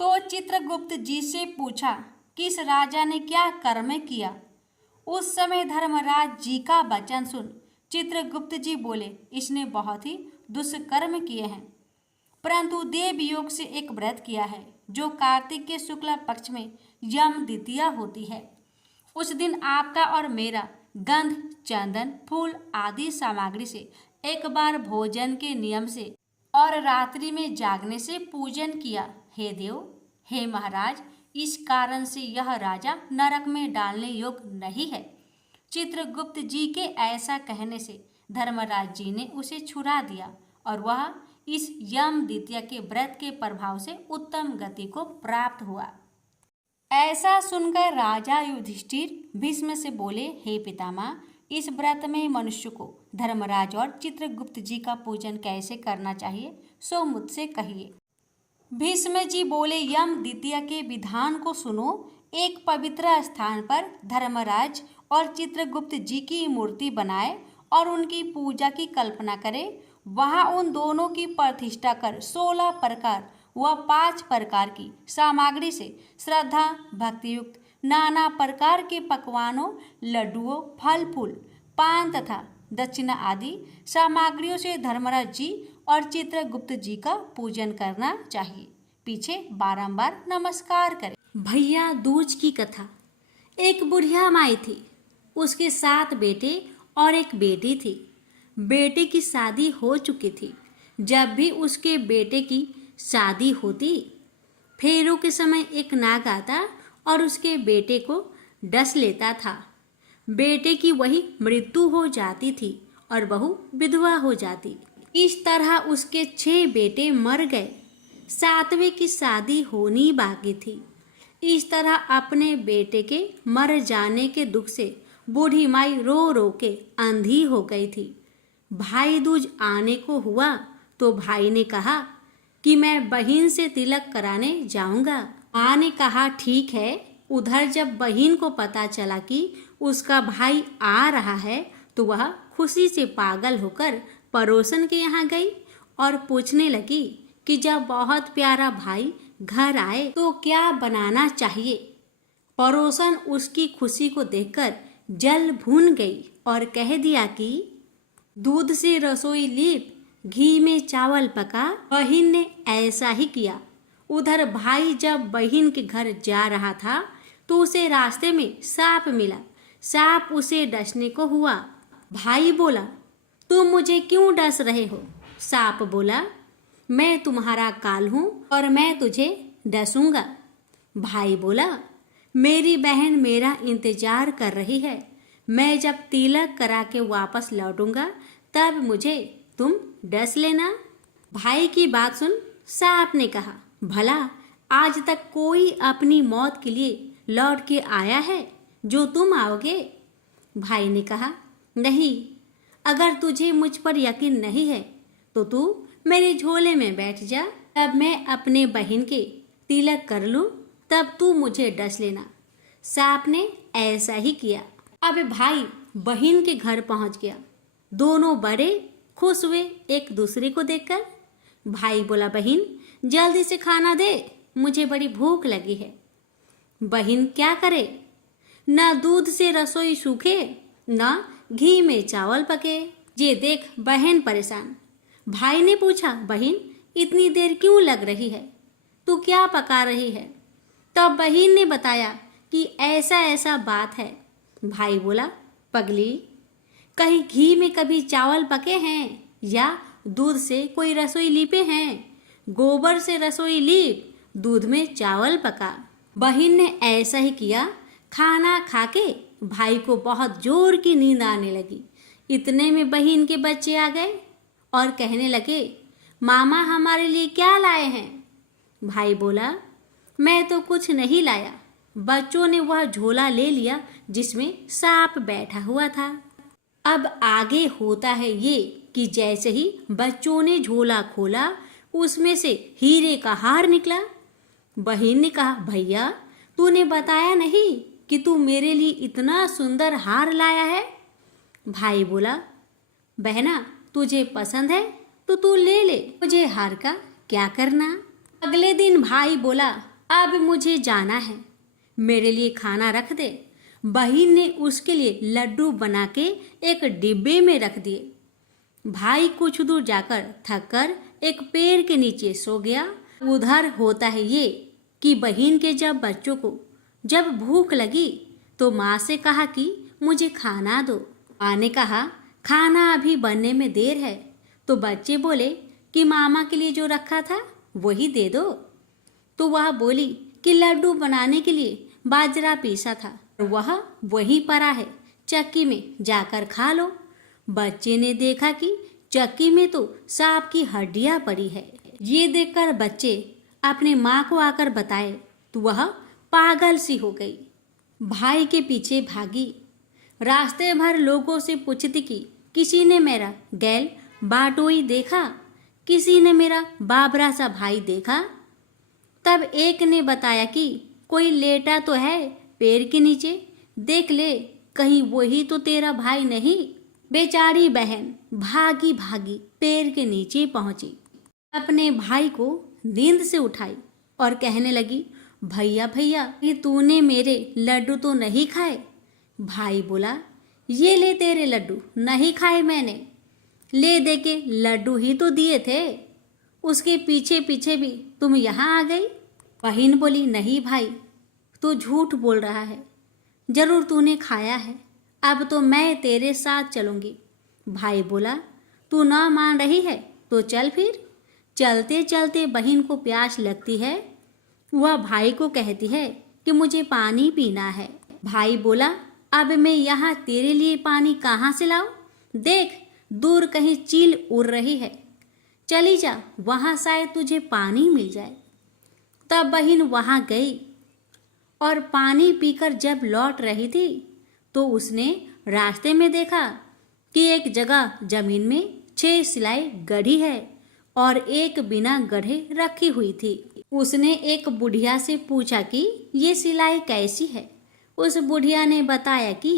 तो चित्रगुप्त जी से पूछा कि इस राजा ने क्या कर्म किया। उस समय धर्मराज जी का वचन सुन चित्रगुप्त जी बोले, इसने बहुत ही दुष्कर्म किए हैं, परंतु देव योग से एक व्रत किया है जो कार्तिक के शुक्ल पक्ष में यम द्वितीया होती है। उस दिन आपका और मेरा गंध, चंदन, फूल आदि सामग्री से एक बार भोजन के नियम से और रात्रि में जागने से पूजन किया। हे देव, हे महाराज, इस कारण से यह राजा नरक में डालने योग्य नहीं है। चित्रगुप्त जी के ऐसा कहने से धर्मराज जी ने उसे छुड़ा दिया और वह इस यम द्वितीया के व्रत के प्रभाव से उत्तम गति को प्राप्त हुआ। ऐसा सुनकर राजा युधिष्ठिर भीष्म से बोले, हे पितामह, इस व्रत में मनुष्य को धर्मराज और चित्रगुप्त जी का पूजन कैसे करना चाहिए, सो मुझसे कहिए। भीष्म जी बोले, यम द्वितीया के विधान को सुनो। एक पवित्र स्थान पर धर्मराज और चित्रगुप्त जी की मूर्ति बनाए और उनकी पूजा की कल्पना करे। वहां उन दोनों की प्रतिष्ठा कर 16 प्रकार व 5 प्रकार की सामग्री से श्रद्धा भक्ति युक्त नाना प्रकार के पकवानों, लड्डुओं, फल फूल, पान तथा दक्षिणा आदि सामग्रियों से धर्मराज जी और चित्रगुप्त जी का पूजन करना चाहिए। पीछे बारंबार नमस्कार करें। भैया दूज की कथा। एक बुढ़िया माई थी, उसके 7 बेटे और एक बेटी थी। बेटे की शादी हो चुकी थी। जब भी उसके बेटे की शादी होती, फेरों के समय एक नाग आता और उसके बेटे को डस लेता था। बेटे की वही मृत्यु हो जाती थी और बहू विधवा हो जाती। इस तरह उसके 6 बेटे मर गए। 7वें की शादी होनी बाकी थी। इस तरह अपने बेटे के मर जाने के दुख से बूढ़ी माई रो रो के अंधी हो गई थी। भाई दूज आने को हुआ तो भाई ने कहा कि मैं बहन से तिलक कराने जाऊंगा। माँ ने कहा ठीक है। उधर जब बहन को पता चला कि उसका भाई आ रहा है तो वह खुशी से पागल होकर पड़ोसन के यहाँ गई और पूछने लगी कि जब बहुत प्यारा भाई घर आए तो क्या बनाना चाहिए। पड़ोसन उसकी खुशी को देखकर जल भून गई और कह दिया कि दूध से रसोई लीप, घी में चावल पका। बहिन ने ऐसा ही किया। उधर भाई जब बहिन के घर जा रहा था तो उसे रास्ते में सांप मिला। सांप उसे डसने को हुआ। भाई बोला, तुम मुझे क्यों डस रहे हो? सांप बोला, मैं तुम्हारा काल हूँ और मैं तुझे डसूंगा। भाई बोला, मेरी बहन मेरा इंतजार कर रही है। मैं जब तिलक करा के वापस लौटूंगा तब मुझे तुम डस लेना। भाई की बात सुन सांप ने कहा, भला आज तक कोई अपनी मौत के लिए लौट के आया है जो तुम आओगे? भाई ने कहा, नहीं, अगर तुझे मुझ पर यकीन नहीं है तो तू मेरे झोले में बैठ जा। तब मैं अपने बहन के तिलक कर लूं, तब तू मुझे डस लेना। सांप ने ऐसा ही किया। अब भाई बहन के घर पहुंच गया। दोनों बड़े खुश हुए एक दूसरे को देखकर। भाई बोला, बहन जल्दी से खाना दे, मुझे बड़ी भूख लगी है। बहन क्या करे? न दूध से रसोई सूखे, न घी में चावल पके। ये देख बहन परेशान। भाई ने पूछा, बहन इतनी देर क्यों लग रही है? तू क्या पका रही है? तब बहन ने बताया कि ऐसा ऐसा बात है। भाई बोला, पगली, कहीं घी में कभी चावल पके हैं या दूध से कोई रसोई लीपे हैं? गोबर से रसोई लीप, दूध में चावल पका। बहन ने ऐसा ही किया। खाना खाके भाई को बहुत जोर की नींद आने लगी। इतने में बहन के बच्चे आ गए और कहने लगे, मामा हमारे लिए क्या लाए हैं? भाई बोला, मैं तो कुछ नहीं लाया। बच्चों ने वह झोला ले लिया जिसमें सांप बैठा हुआ था। अब आगे होता है ये कि जैसे ही बच्चों ने झोला खोला उसमें से हीरे का हार निकला। बहन ने कहा, भैया तूने बताया नहीं कि तू मेरे लिए इतना सुंदर हार लाया है। भाई बोला, बहना तुझे पसंद है तो तू ले ले, मुझे हार का क्या करना। अगले दिन भाई बोला, अब मुझे जाना है, मेरे लिए खाना रख दे। बहन ने उसके लिए लड्डू बना के एक डिब्बे में रख दिए। भाई कुछ दूर जाकर थक कर एक पेड़ के नीचे सो गया। उधर होता है ये कि बहन के जब बच्चों को जब भूख लगी तो माँ से कहा कि मुझे खाना दो। माँ ने कहा, खाना अभी बनने में देर है। तो बच्चे बोले कि मामा के लिए जो रखा था वही दे दो। तो वह बोली कि लड्डू बनाने के लिए बाजरा पीसा था, वह वहीं पड़ा है, चक्की में जाकर खा लो। बच्चे ने देखा कि चक्की में तो सांप की हड्डियां पड़ी है। ये देखकर बच्चे अपने माँ को आकर बताए तो वह पागल सी हो गई। भाई के पीछे भागी। रास्ते भर लोगों से पूछती कि किसी ने मेरा गैल बाटोई देखा, किसी ने मेरा बाबरा सा भाई देखा। तब एक ने बताया कि कोई लेटा तो है पेड़ के नीचे, देख ले कहीं वही तो तेरा भाई नहीं। बेचारी बहन भागी भागी पेड़ के नीचे पहुंची, अपने भाई को नींद से उठाई और कहने लगी, भैया भैया ये तूने मेरे लड्डू तो नहीं खाए? भाई बोला, ये ले तेरे लड्डू, नहीं खाए मैंने, ले दे के लड्डू ही तो दिए थे, उसके पीछे पीछे भी तुम यहाँ आ गई। बहन बोली, नहीं भाई तू झूठ बोल रहा है, जरूर तूने खाया है, अब तो मैं तेरे साथ चलूँगी। भाई बोला, तू ना मान रही है तो चल फिर। चलते चलते बहन को प्यास लगती है। वह भाई को कहती है कि मुझे पानी पीना है। भाई बोला, अब मैं यहाँ तेरे लिए पानी कहाँ से लाऊं? देख दूर कहीं चील उड़ रही है, चली जा, वहाँ शायद तुझे पानी मिल जाए। तब बहन वहाँ गई और पानी पीकर जब लौट रही थी तो उसने रास्ते में देखा कि एक जगह जमीन में 6 सिलाई गढ़ी है और एक बिना गढ़े रखी हुई थी। उसने एक बुढ़िया से पूछा कि ये सिलाई कैसी है। उस बुढ़िया ने बताया कि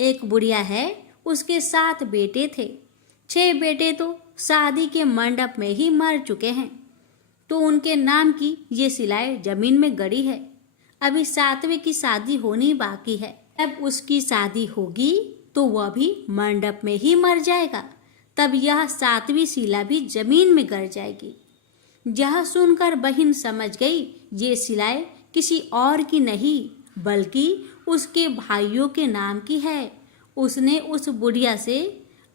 एक बुढ़िया है, उसके 7 बेटे थे, 6 बेटे तो शादी के मंडप में ही मर चुके हैं, तो उनके नाम की ये सिलाई जमीन में गड़ी है। अभी 7वें की शादी होनी बाकी है। जब उसकी शादी होगी तो वह भी मंडप में ही मर जाएगा। तब यह सातवीं शिला भी जमीन में गिर जाएगी। यह सुनकर बहन समझ गई ये शिलाएं किसी और की नहीं बल्कि उसके भाइयों के नाम की है। उसने उस बुढ़िया से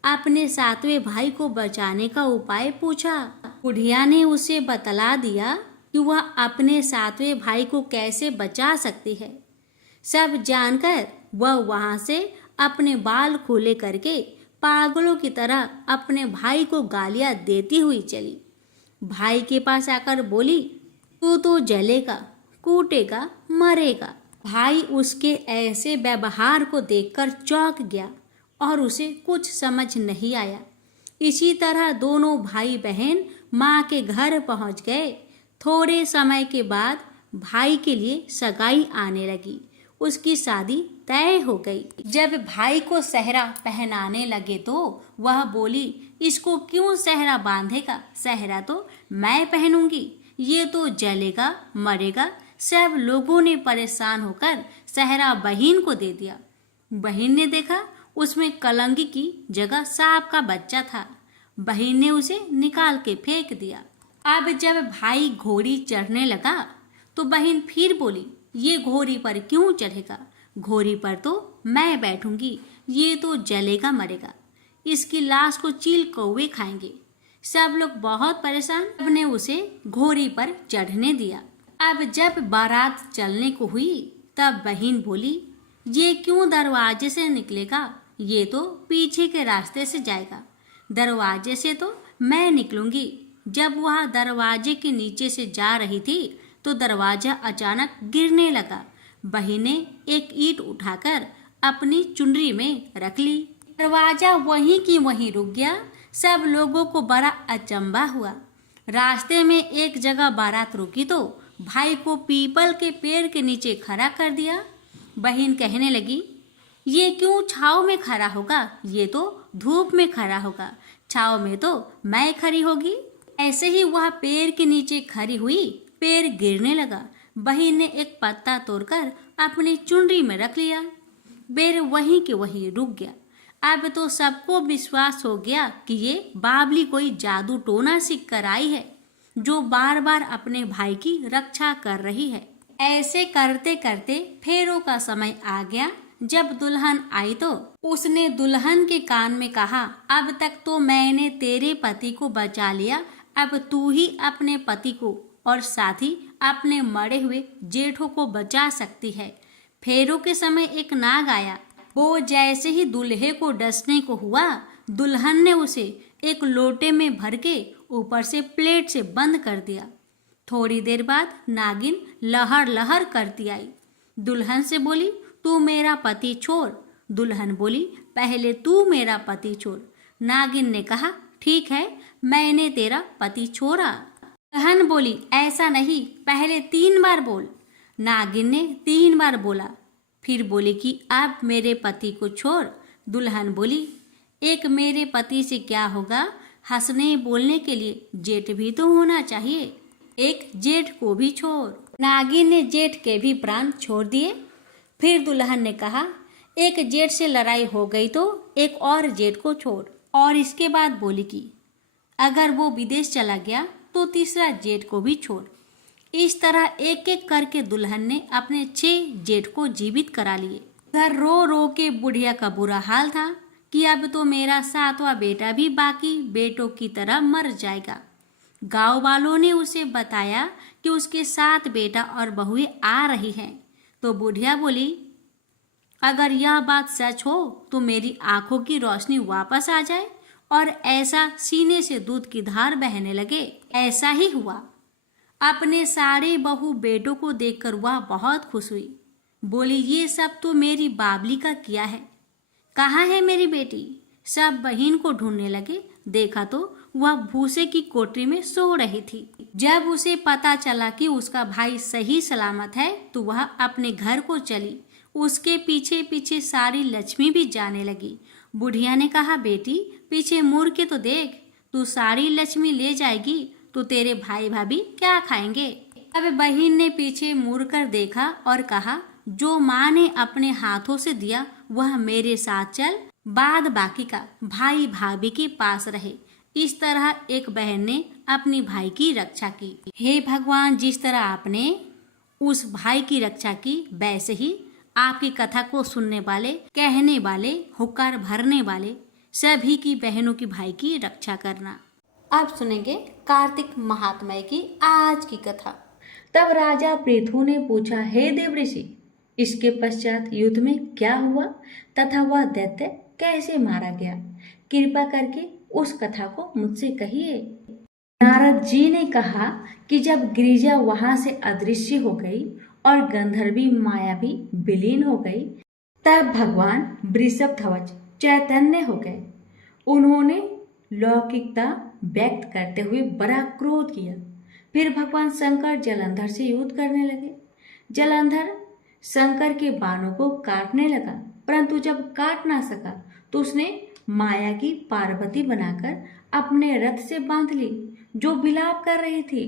अपने सातवें भाई को बचाने का उपाय पूछा। बुढ़िया ने उसे बतला दिया कि वह अपने सातवें भाई को कैसे बचा सकती है। सब जानकर वह वहां से अपने बाल खुले करके पागलों की तरह अपने भाई को गालियां देती हुई चली। भाई के पास आकर बोली, तू तो जलेगा, कूटेगा, मरेगा। भाई उसके ऐसे व्यवहार को देखकर चौंक गया और उसे कुछ समझ नहीं आया। इसी तरह दोनों भाई बहन माँ के घर पहुँच गए। थोड़े समय के बाद भाई के लिए सगाई आने लगी। उसकी शादी तय हो गई। जब भाई को सेहरा पहनाने लगे तो वह बोली, इसको क्यों सेहरा बांधेगा? सेहरा तो मैं पहनूंगी, ये तो जलेगा, मरेगा। सब लोगों ने परेशान होकर सेहरा बहन को दे दिया। बहन ने देखा उसमें कलंगी की जगह सांप का बच्चा था। बहन ने उसे निकाल के फेंक दिया। अब जब भाई घोड़ी चढ़ने लगा तो बहन फिर बोली, ये घोड़ी पर क्यों चढ़ेगा? घोड़ी पर तो मैं बैठूंगी, ये तो जलेगा, मरेगा। इसकी लाश को चील कौवे खाएंगे। सब लोग बहुत परेशान। सबने उसे घोड़ी पर चढ़ने दिया। अब जब बारात चलने को हुई तब बहन बोली, ये क्यों दरवाजे से निकलेगा? ये तो पीछे के रास्ते से जाएगा। दरवाजे से तो मैं निकलूंगी। जब वह दरवाजे के नीचे से जा रही थी तो दरवाजा अचानक गिरने लगा। बहन ने एक ईंट उठाकर अपनी चुनरी में रख ली। दरवाजा वहीं की वहीं रुक गया। सब लोगों को बड़ा अचंभा हुआ। रास्ते में एक जगह बारात रुकी तो भाई को पीपल के पेड़ के नीचे खड़ा कर दिया। बहन कहने लगी, ये क्यों छाव में खड़ा होगा? ये तो धूप में खड़ा होगा। छाव में तो मैं खड़ी होगी। ऐसे ही वह पेड़ के नीचे खड़ी हुई। पेड़ गिरने लगा। बहन ने एक पत्ता तोड़कर अपनी चुनरी में रख लिया। पेड़ वहीं के वहीं रुक गया। अब तो सबको विश्वास हो गया कि ये बावली कोई जादू टोना सीख कर आई है जो बार बार अपने भाई की रक्षा कर रही है। ऐसे करते करते फेरों का समय आ गया। जब दुल्हन आई तो उसने दुल्हन के कान में कहा, अब तक तो मैंने तेरे पति को बचा लिया, अब तू ही अपने पति को और साथ ही अपने मरे हुए जेठों को बचा सकती है। फेरों के समय एक नाग आया। वो जैसे ही दूल्हे को डसने को हुआ, दुल्हन ने उसे एक लोटे में भर के ऊपर से प्लेट से बंद कर दिया। थोड़ी देर बाद नागिन लहर लहर करती आई। दुल्हन से बोली, तू मेरा पति छोड़। दुल्हन बोली, पहले तू मेरा पति छोड़। नागिन ने कहा, ठीक है, मैंने तेरा पति छोड़ा। दुल्हन बोली, ऐसा नहीं, पहले 3 बार बोल। नागिन ने 3 बार बोला। फिर बोली कि अब मेरे पति को छोड़। दुल्हन बोली, एक मेरे पति से क्या होगा? हंसने बोलने के लिए जेठ भी तो होना चाहिए। एक जेठ को भी छोड़। नागिन ने जेठ के भी प्राण छोड़ दिए। फिर दुल्हन ने कहा, एक जेठ से लड़ाई हो गई तो एक और जेठ को छोड़। और इसके बाद बोली कि अगर वो विदेश चला गया तो तीसरा जेठ को भी छोड़। इस तरह एक एक करके दुल्हन ने अपने 6 जेठ को जीवित करा लिए। घर रो रो के बुढ़िया का बुरा हाल था कि अब तो मेरा 7वां बेटा भी बाकी बेटों की तरह मर जाएगा। गांव वालों ने उसे बताया कि उसके 7 बेटा और बहुएं आ रही हैं। तो बुढ़िया बोली, अगर यह बात सच हो तो मेरी आंखों की रोशनी वापस आ जाए और ऐसा सीने से दूध की धार बहने लगे। ऐसा ही हुआ। अपने सारे बहू बेटों को देखकर वह बहुत खुश हुई। बोली, ये सब तो मेरी बाबली का किया है। कहाँ है मेरी बेटी? सब बहन को ढूंढने लगे। देखा तो वह भूसे की कोठरी में सो रही थी। जब उसे पता चला कि उसका भाई सही सलामत है तो वह अपने घर को चली। उसके पीछे पीछे सारी लक्ष्मी भी जाने लगी। बुढ़िया ने कहा, बेटी पीछे मुड़ के तो देख, तू सारी लक्ष्मी ले जाएगी तो तेरे भाई भाभी क्या खाएंगे? अब बहन ने पीछे मुड़कर देखा और कहा, जो माँ ने अपने हाथों से दिया वह मेरे साथ चल, बाद बाकी का भाई भाभी के पास रहे। इस तरह एक बहन ने अपनी भाई की रक्षा की। हे भगवान, जिस तरह आपने उस भाई की रक्षा की, वैसे ही आपकी कथा को सुनने वाले, कहने वाले, हुक्कार भरने वाले सभी की बहनों की भाई की रक्षा करना। अब सुनेंगे कार्तिक महात्म्य की आज की कथा। तब राजा पृथु ने पूछा, हे देवऋषि, इसके पश्चात युद्ध में क्या हुआ तथा वह दैत्य कैसे मारा गया? कृपा करके उस कथा को मुझसे कहिए। नारद जी ने कहा कि जब गिरिजा वहां से अदृश्य हो गई और गंधर्वी माया भी विलीन हो गई, तब भगवान वृषभध्वज चैतन्य हो गए। उन्होंने लौकिकता व्यक्त करते हुए बड़ा क्रोध किया। फिर भगवान शंकर जलंधर से युद्ध करने लगे। जलंधर शंकर के बाणों को काटने लगा, परंतु जब काट ना सका तो उसने माया की पार्वती बनाकर अपने रथ से बांध ली, जो विलाप कर रही थी।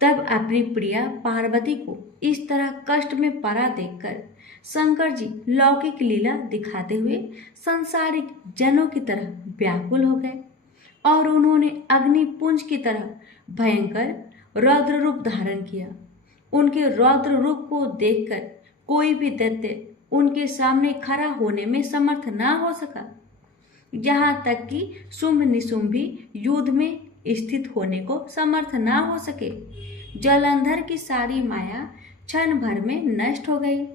तब अपनी प्रिया पार्वती को इस तरह कष्ट में पड़ा देखकर शंकर जी लौकिक लीला दिखाते हुए संसारिक जनों की तरह व्याकुल हो गए और उन्होंने अग्निपुंज की तरह भयंकर रौद्र रूप धारण किया। उनके रौद्र रूप को देखकर कोई भी दैत्य उनके सामने खड़ा होने में समर्थ ना हो सका। यहाँ तक कि शुंभ निशुंभ भी युद्ध में स्थित होने को समर्थ ना हो सके। जलंधर की सारी माया क्षण भर में नष्ट हो गई।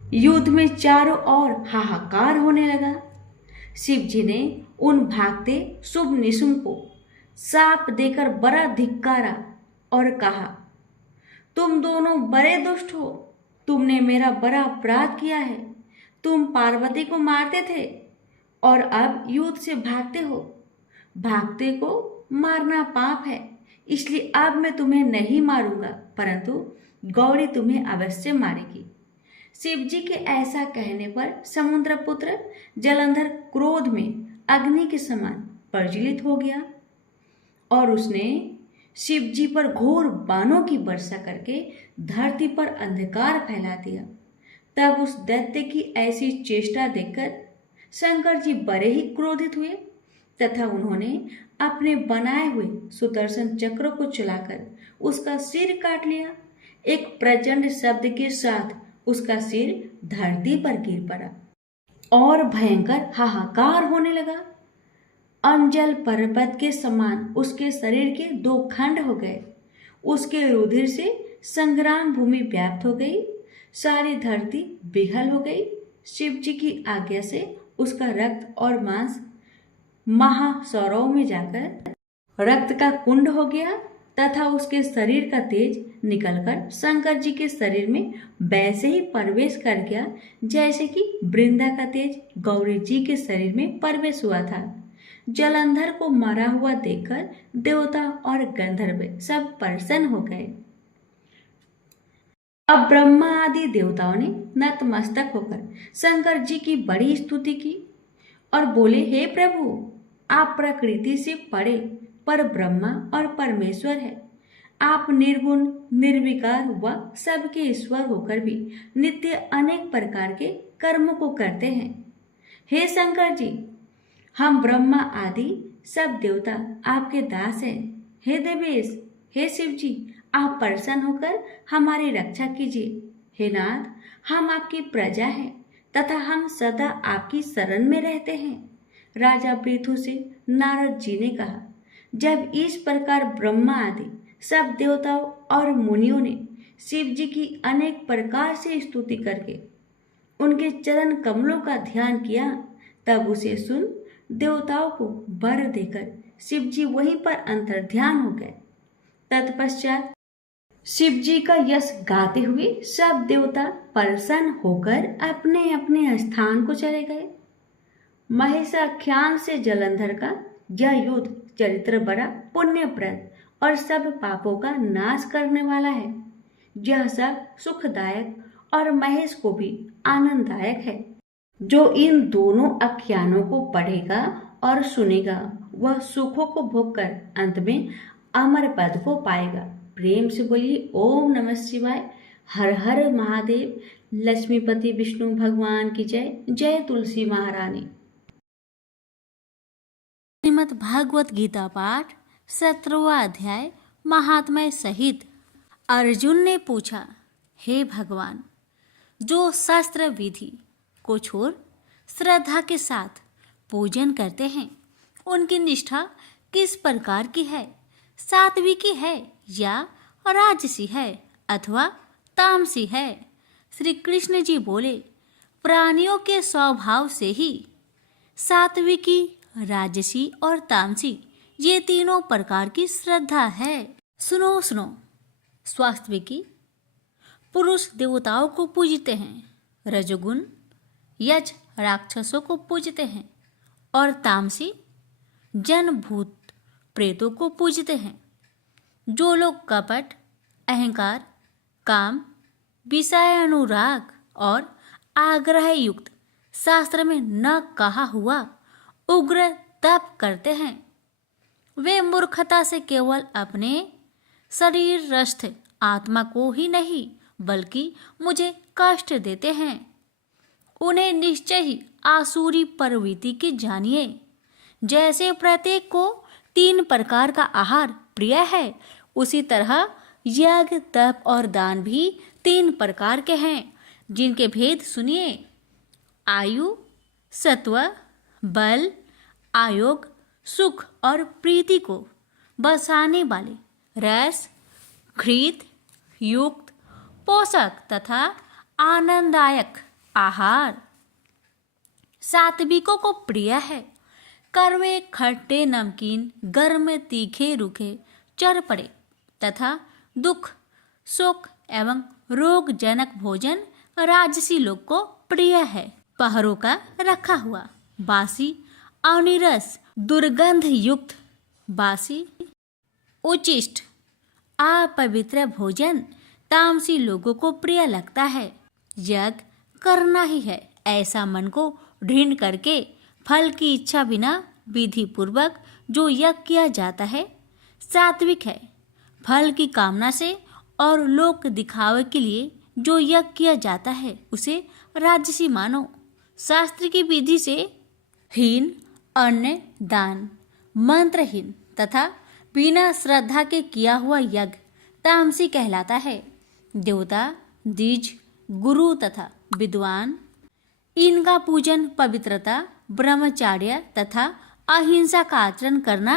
युद्ध में चारों ओर हाहाकार होने लगा। शिव जी ने उन भागते शुंभ निशुंभ को शाप देकर बड़ा धिक्कारा और कहा, तुम दोनों बड़े दुष्ट हो, तुमने मेरा बड़ा अपराध किया है। तुम पार्वती को मारते थे और अब युद्ध से भागते हो। भागते को मारना पाप है, इसलिए अब मैं तुम्हें नहीं मारूंगा, परंतु गौरी तुम्हें अवश्य मारेगी। शिव जी के ऐसा कहने पर समुद्रपुत्र जलंधर क्रोध में अग्नि के समान प्रज्वलित हो गया और उसने शिव जी पर घोर बाणों की वर्षा करके धरती पर अंधकार फैला दिया। तब उस दैत्य की ऐसी चेष्टा देखकर शंकर जी बड़े ही क्रोधित हुए तथा उन्होंने अपने बनाए हुए सुदर्शन चक्र को चलाकर उसका सिर काट लिया। एक प्रचंड शब्द के साथ उसका सिर धरती पर गिर पड़ा और भयंकर हाहाकार होने लगा। अंजल पर्वत के समान उसके शरीर के दो खंड हो गए। उसके रुधिर से संग्राम भूमि व्याप्त हो गई, सारी धरती विहल हो गई। शिव जी की आज्ञा से उसका रक्त और मांस महासौरव में जाकर रक्त का कुंड हो गया तथा उसके शरीर का तेज निकलकर शंकर जी के शरीर में वैसे ही प्रवेश कर गया जैसे कि वृंदा का तेज गौरी जी के शरीर में प्रवेश हुआ था। जलंधर को मरा हुआ देखकर देवता और गंधर्व सब प्रसन्न हो गए। अब ब्रह्मा आदि देवताओं ने नतमस्तक होकर शंकर जी की बड़ी स्तुति की और बोले, हे प्रभु, आप प्रकृति से परे पर ब्रह्मा और परमेश्वर है। आप निर्गुण निर्विकार व सबके ईश्वर होकर भी नित्य अनेक प्रकार के कर्मों को करते हैं। हे शंकर जी, हम ब्रह्मा आदि सब देवता आपके दास हैं। हे देवेश, हे शिव जी, आप प्रसन्न होकर हमारी रक्षा कीजिए। हे नाथ, हम आपकी प्रजा हैं तथा हम सदा आपकी शरण में रहते हैं। राजा पृथु से नारद जी ने कहा, जब इस प्रकार ब्रह्मा आदि सब देवताओं और मुनियों ने शिव जी की अनेक प्रकार से स्तुति करके उनके चरण कमलों का ध्यान किया, तब उसे सुन देवताओं को वर देकर शिव जी वहीं पर अंतर्ध्यान हो गए। तत्पश्चात शिव जी का यश गाते हुए सब देवता प्रसन्न होकर अपने अपने स्थान को चले गए। महेशाख्यान से जलंधर का यह युद्ध चरित्र बड़ा पुण्यप्रद और सब पापों का नाश करने वाला है। यह सब सुखदायक और महेश को भी आनंददायक है। जो इन दोनों आख्यानों को पढ़ेगा और सुनेगा वह सुखों को भोगकर अंत में अमर पद को पाएगा। प्रेम से बोलिए ओम नमः शिवाय। हर हर महादेव। लक्ष्मीपति विष्णु भगवान की जय। जय तुलसी महारानी। श्रीमद् भागवत गीता पाठ 17वां अध्याय। महात्म्य सहित। अर्जुन ने पूछा, हे भगवान, जो शास्त्र विधि को छोड़ श्रद्धा के साथ पूजन करते हैं, उनकी निष्ठा किस प्रकार की है? सात्विकी है या राजसी है अथवा तामसी है? श्री कृष्ण जी बोले, प्राणियों के स्वभाव से ही सात्विकी, राजसी और तामसी ये तीनों प्रकार की श्रद्धा है। सुनो सुनो। स्वात्विकी पुरुष देवताओं को पूजते हैं, रजोगुण यज राक्षसों को पूजते हैं और तामसी जन भूत प्रेतों को पूजते हैं। जो लोग कपट, अहंकार, काम, विषय अनुराग और आग्रह युक्त शास्त्र में न कहा हुआ उग्र तप करते हैं, वे मूर्खता से केवल अपने शरीरस्थ आत्मा को ही नहीं बल्कि मुझे कष्ट देते हैं। उन्हें निश्चय ही आसुरी प्रवृत्ति की जानिए। जैसे प्रत्येक को 3 प्रकार का आहार प्रिय है, उसी तरह यज्ञ, तप और दान भी 3 प्रकार के हैं, जिनके भेद सुनिए। आयु, सत्व, बल, आयोग, सुख और प्रीति को बसाने वाले रस, घृत युक्त पोषक तथा आनंददायक आहार सात्विकों को प्रिय है। कड़वे, खट्टे, नमकीन, गर्म, तीखे, रूखे, चरपड़े तथा दुख, शोक एवं रोगजनक भोजन राजसी लोग को प्रिय है। पहरों का रखा हुआ, बासी, अनिरस, दुर्गंध युक्त, बासी, उचिष्ट, अपवित्र भोजन तामसी लोगों को प्रिय लगता है। यज्ञ करना ही है ऐसा मन को दृढ़ करके फल की इच्छा बिना विधि पूर्वक जो यज्ञ किया जाता है सात्विक है। फल की कामना से और लोक दिखावे के लिए जो यज्ञ किया जाता है उसे राजसी मानो। शास्त्र की विधि से हीन अन्न दान, मंत्रहीन तथा बिना श्रद्धा के किया हुआ यज्ञ तामसी कहलाता है। देवता, द्विज, गुरु तथा विद्वान इनका पूजन, पवित्रता, ब्रह्मचार्य तथा अहिंसा का आचरण करना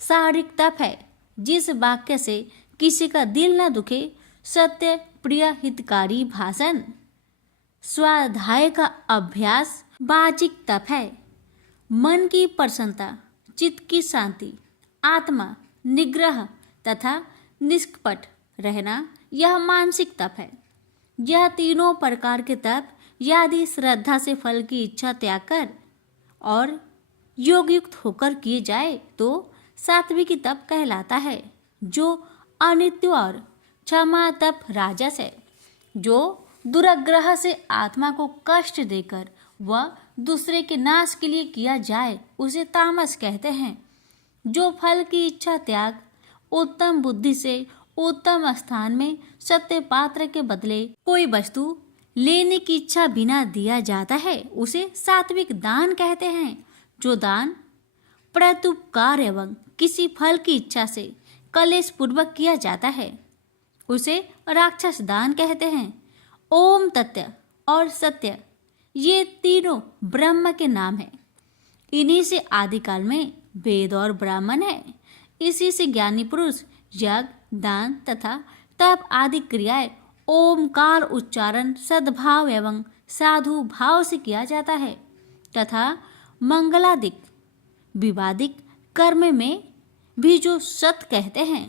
शारीरिक तप है। जिस वाक्य से किसी का दिल न दुखे, सत्य, प्रिय, हितकारी भाषण, स्वाध्याय का अभ्यास वाचिक तप है। मन की प्रसन्नता, चित्त की शांति, आत्मा निग्रह तथा निष्कपट रहना यह मानसिक तप है। यह तीनों प्रकार के तप यदि श्रद्धा से फल की इच्छा त्याग कर और योग युक्त होकर किए जाए तो सात्विकी तप कहलाता है। जो अनित्य और क्षमा तप राजस है। जो दुराग्रह से आत्मा को कष्ट देकर वह दूसरे के नाश के लिए किया जाए उसे तामस कहते हैं। जो फल की इच्छा त्याग उत्तम बुद्धि से उत्तम स्थान में सत्य पात्र के बदले कोई वस्तु लेने की इच्छा बिना दिया जाता है उसे सात्विक दान कहते हैं। जो दान प्रत्युपकार एवं किसी फल की इच्छा से कलेश पूर्वक किया जाता है उसे राक्षस दान कहते हैं। ओम तत्व और सत्य ये तीनों ब्रह्म के नाम हैं। इन्हीं से आदिकाल में वेद और ब्राह्मण है। इसी से ज्ञानी पुरुष यज्ञ, दान तथा तप आदि क्रियाएं ओमकार उच्चारण सद्भाव एवं साधु भाव से किया जाता है तथा मंगलादिक विवादिक कर्म में भी जो सत कहते हैं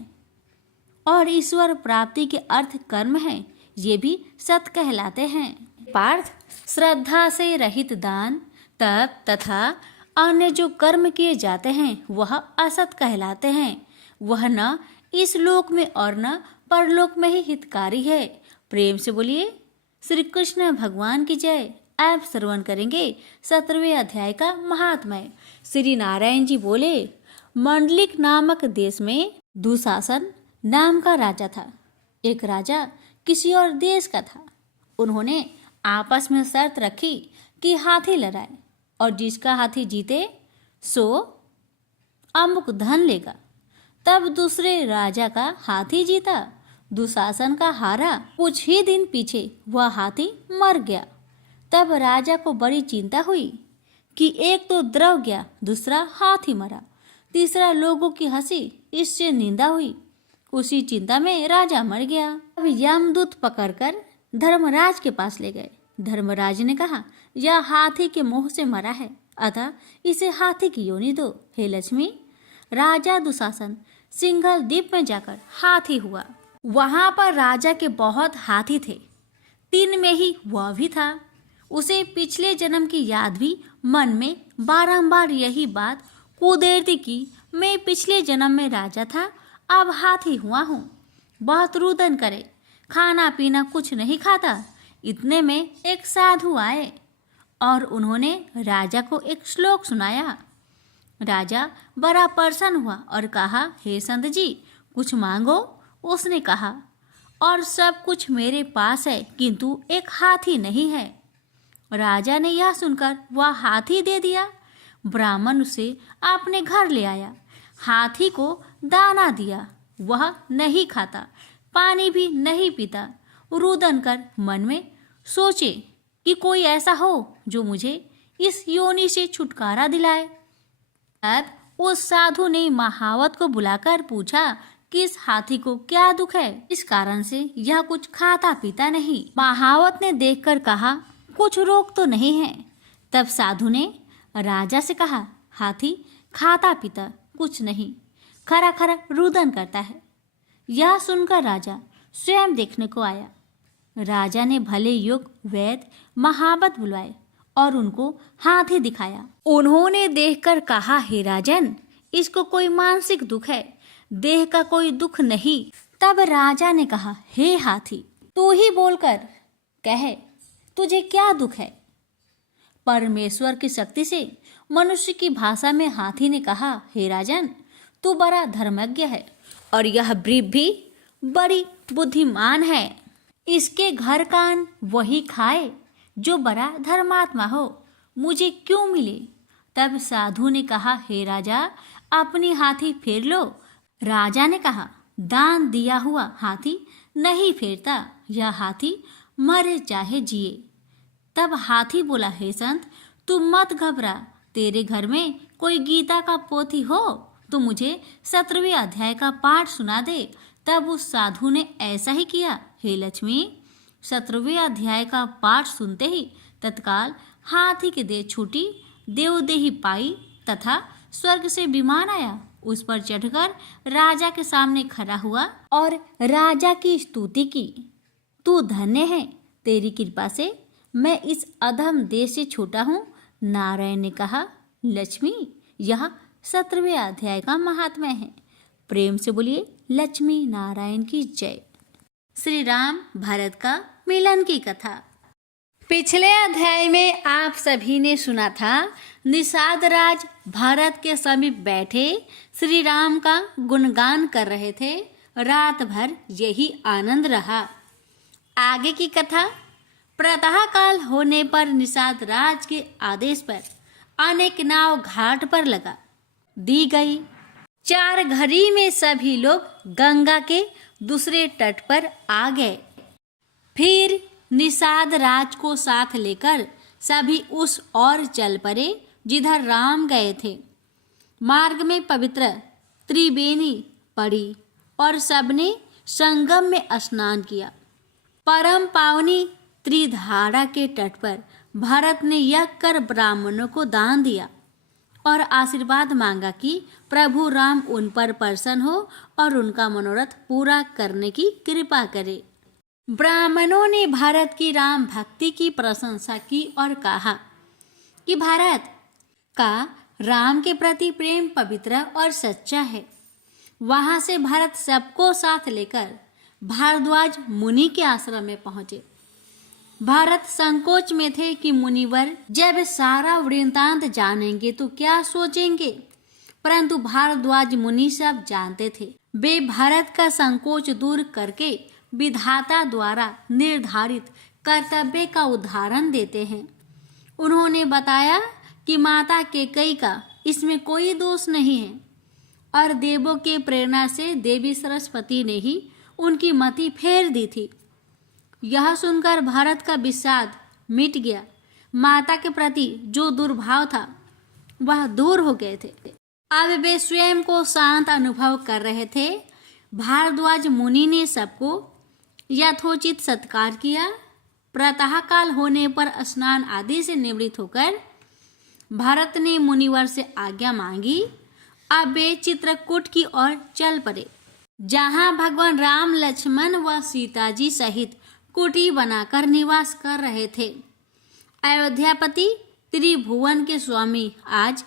और ईश्वर प्राप्ति के अर्थ कर्म है ये भी सत कहलाते हैं। पार्थ, श्रद्धा से रहित दान, तप तथा अन्य जो कर्म किए जाते हैं वह असत कहलाते हैं। वह न इस लोक में और न परलोक में ही हितकारी है। प्रेम से बोलिए श्री कृष्ण भगवान की जय। आप श्रवण करेंगे 17वें अध्याय का महात्म्य। श्री नारायण जी बोले, मंडलिक नामक देश में दुशासन नाम का राजा था। एक राजा किसी और देश का था। उन्होंने आपस में शर्त रखी कि हाथी लड़ाए और जिसका हाथी जीते सो अमुक धन लेगा। तब दूसरे राजा का हाथी जीता, दुशासन का हारा। कुछ ही दिन पीछे वह हाथी मर गया। तब राजा को बड़ी चिंता हुई कि एक तो द्रव गया, दूसरा हाथी मरा, तीसरा लोगों की हंसी, इससे निंदा हुई। उसी चिंता में राजा मर गया। अब यमदूत पकड़कर धर्मराज के पास ले गए। धर्मराज ने कहा, यह हाथी के मुंह से मरा है, अतः इसे हाथी की योनि दो। हे लक्ष्मी। राजा दुशासन सिंघल द्वीप में जाकर हाथी हुआ। वहां पर राजा के बहुत हाथी थे, 3 में ही वह भी था। उसे पिछले जन्म की याद भी मन में बारंबार यही बात कुदेरती कि मैं पिछले जन्म में राजा था, अब हाथी हुआ हूँ। बहुत रुदन करे, खाना पीना कुछ नहीं खाता। इतने में एक साधु आए और उन्होंने राजा को एक श्लोक सुनाया। राजा बड़ा प्रसन्न हुआ और कहा, हे संत जी, कुछ मांगो। उसने कहा, और सब कुछ मेरे पास है, किंतु एक हाथी नहीं है। राजा ने यह सुनकर वह हाथी दे दिया। ब्राह्मण उसे अपने घर ले आया, हाथी को दाना दिया। वह नहीं खाता, पानी भी नहीं पीता। रुदन कर मन में सोचे कि कोई ऐसा हो जो मुझे इस योनि से छुटकारा दिलाए। तब उस साधु ने महावत को बुलाकर पूछा कि इस हाथी को क्या दुख है, इस कारण से यह कुछ खाता पीता नहीं। महावत ने देखकर कहा, कुछ रोग तो नहीं है। तब साधु ने राजा से कहा, हाथी खाता पीता कुछ नहीं, खरा खरा रुदन करता है। यह सुनकर राजा स्वयं देखने को आया। राजा ने भले युग वैद्य महावत बुलवाए और उनको हाथी दिखाया। उन्होंने देखकर कहा, हे राजन, इसको कोई मानसिक दुख है, देह का कोई दुख नहीं। तब राजा ने कहा, हे हाथी, तू ही बोलकर कहे, तुझे क्या दुख है। परमेश्वर की शक्ति से मनुष्य की भाषा में हाथी ने कहा, हे राजन, तू बड़ा धर्मज्ञ है और यह ब्रीफ भी बड़ी बुद्धिमान है। इसके घर कान वही खाए जो बड़ा धर्मात्मा हो, मुझे क्यों मिले। तब साधु ने कहा, हे राजा, अपनी हाथी फेर लो। राजा ने कहा, दान दिया हुआ हाथी नहीं फेरता, यह हाथी मरे चाहे जिए। तब हाथी बोला, हे संत, तुम मत घबरा, तेरे घर में कोई गीता का पोथी हो तो मुझे 17वें अध्याय का पाठ सुना दे। तब उस साधु ने ऐसा ही किया। हे लक्ष्मी, 17वें अध्याय का पाठ सुनते ही तत्काल हाथी की देह छूटी, देवदेही पाई तथा स्वर्ग से विमान आया। उस पर चढ़कर राजा के सामने खड़ा हुआ और राजा की स्तुति की। तू धन्य है, तेरी कृपा से मैं इस अधम देश से छूटा हूँ। नारायण ने कहा, लक्ष्मी, यह 17वें अध्याय का महात्म्य है। प्रेम से बोलिए लक्ष्मी नारायण की जय। श्री राम भरत का मिलन की कथा। पिछले अध्याय में आप सभी ने सुना था, निषाद राज भरत के समीप बैठे श्री राम का गुणगान कर रहे थे। रात भर यही आनंद रहा। आगे की कथा। प्रातः काल होने पर निषाद राज के आदेश पर अनेक नाव घाट पर लगा दी गई। 4 घड़ी में सभी लोग गंगा के दूसरे तट पर आ गए। फिर निषाद राज को साथ लेकर सभी उस ओर चल पड़े जिधर राम गए थे। मार्ग में पवित्र त्रिवेणी पड़ी और सबने संगम में स्नान किया। परम पावनी त्रिधारा के तट पर भरत ने यज्ञ कर ब्राह्मणों को दान दिया और आशीर्वाद मांगा कि प्रभु राम उन पर प्रसन्न हो और उनका मनोरथ पूरा करने की कृपा करे। ब्राह्मणों ने भरत की राम भक्ति की प्रशंसा की और कहा कि भरत का राम के प्रति प्रेम पवित्र और सच्चा है। वहां से भरत सबको साथ लेकर भारद्वाज मुनि के आश्रम में पहुंचे। भरत संकोच में थे कि मुनिवर जब सारा वृत्तांत जानेंगे तो क्या सोचेंगे, परंतु भारद्वाज मुनि सब जानते थे। वे भरत का संकोच दूर करके विधाता द्वारा निर्धारित कर्तव्य का उदाहरण देते हैं। उन्होंने बताया कि माता कैकेयी का इसमें कोई दोष नहीं है और देवों के प्रेरणा से देवी सरस्वती ने ही उनकी मति फेर दी थी। यह सुनकर भरत का विषाद मिट गया। माता के प्रति जो दुर्भाव था वह दूर हो गए थे। अब वे स्वयं को शांत अनुभव कर रहे थे। भारद्वाज मुनि ने सबको यथोचित सत्कार किया। प्रातः काल होने पर स्नान आदि से निवृत्त होकर भरत ने मुनिवर से आज्ञा मांगी। अब वे चित्रकूट की ओर चल पड़े, जहां भगवान राम, लक्ष्मण व सीता जी सहित कुटी बनाकर निवास कर रहे थे। अयोध्यापति त्रिभुवन के स्वामी आज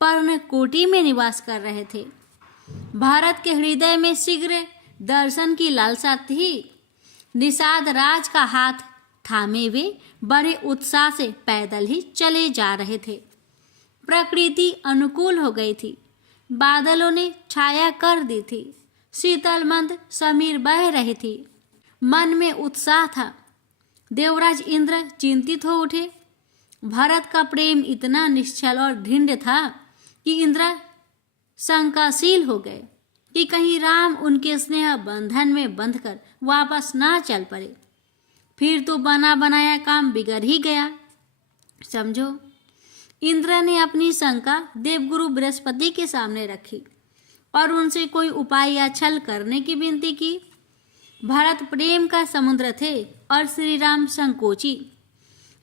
पर्णकुटी में निवास कर रहे थे। भारत के हृदय में शीघ्र दर्शन की लालसा थी। निषाद राज का हाथ थामे वे बड़े उत्साह से पैदल ही चले जा रहे थे। प्रकृति अनुकूल हो गई थी। बादलों ने छाया कर दी थी। शीतल मंद समीर बह रही थी। मन में उत्साह था। देवराज इंद्र चिंतित हो उठे। भरत का प्रेम इतना निश्चल और दृढ़ था कि इंद्र शंकाशील हो गए कि कहीं राम उनके स्नेह बंधन में बंधकर वापस ना चल पड़े। फिर तो बना बनाया काम बिगड़ ही गया। समझो, इंद्र ने अपनी शंका देवगुरु बृहस्पति के सामने रखी और उनसे कोई उपाय या छल करने की विनती की। भरत प्रेम का समुद्र थे और श्री राम संकोची।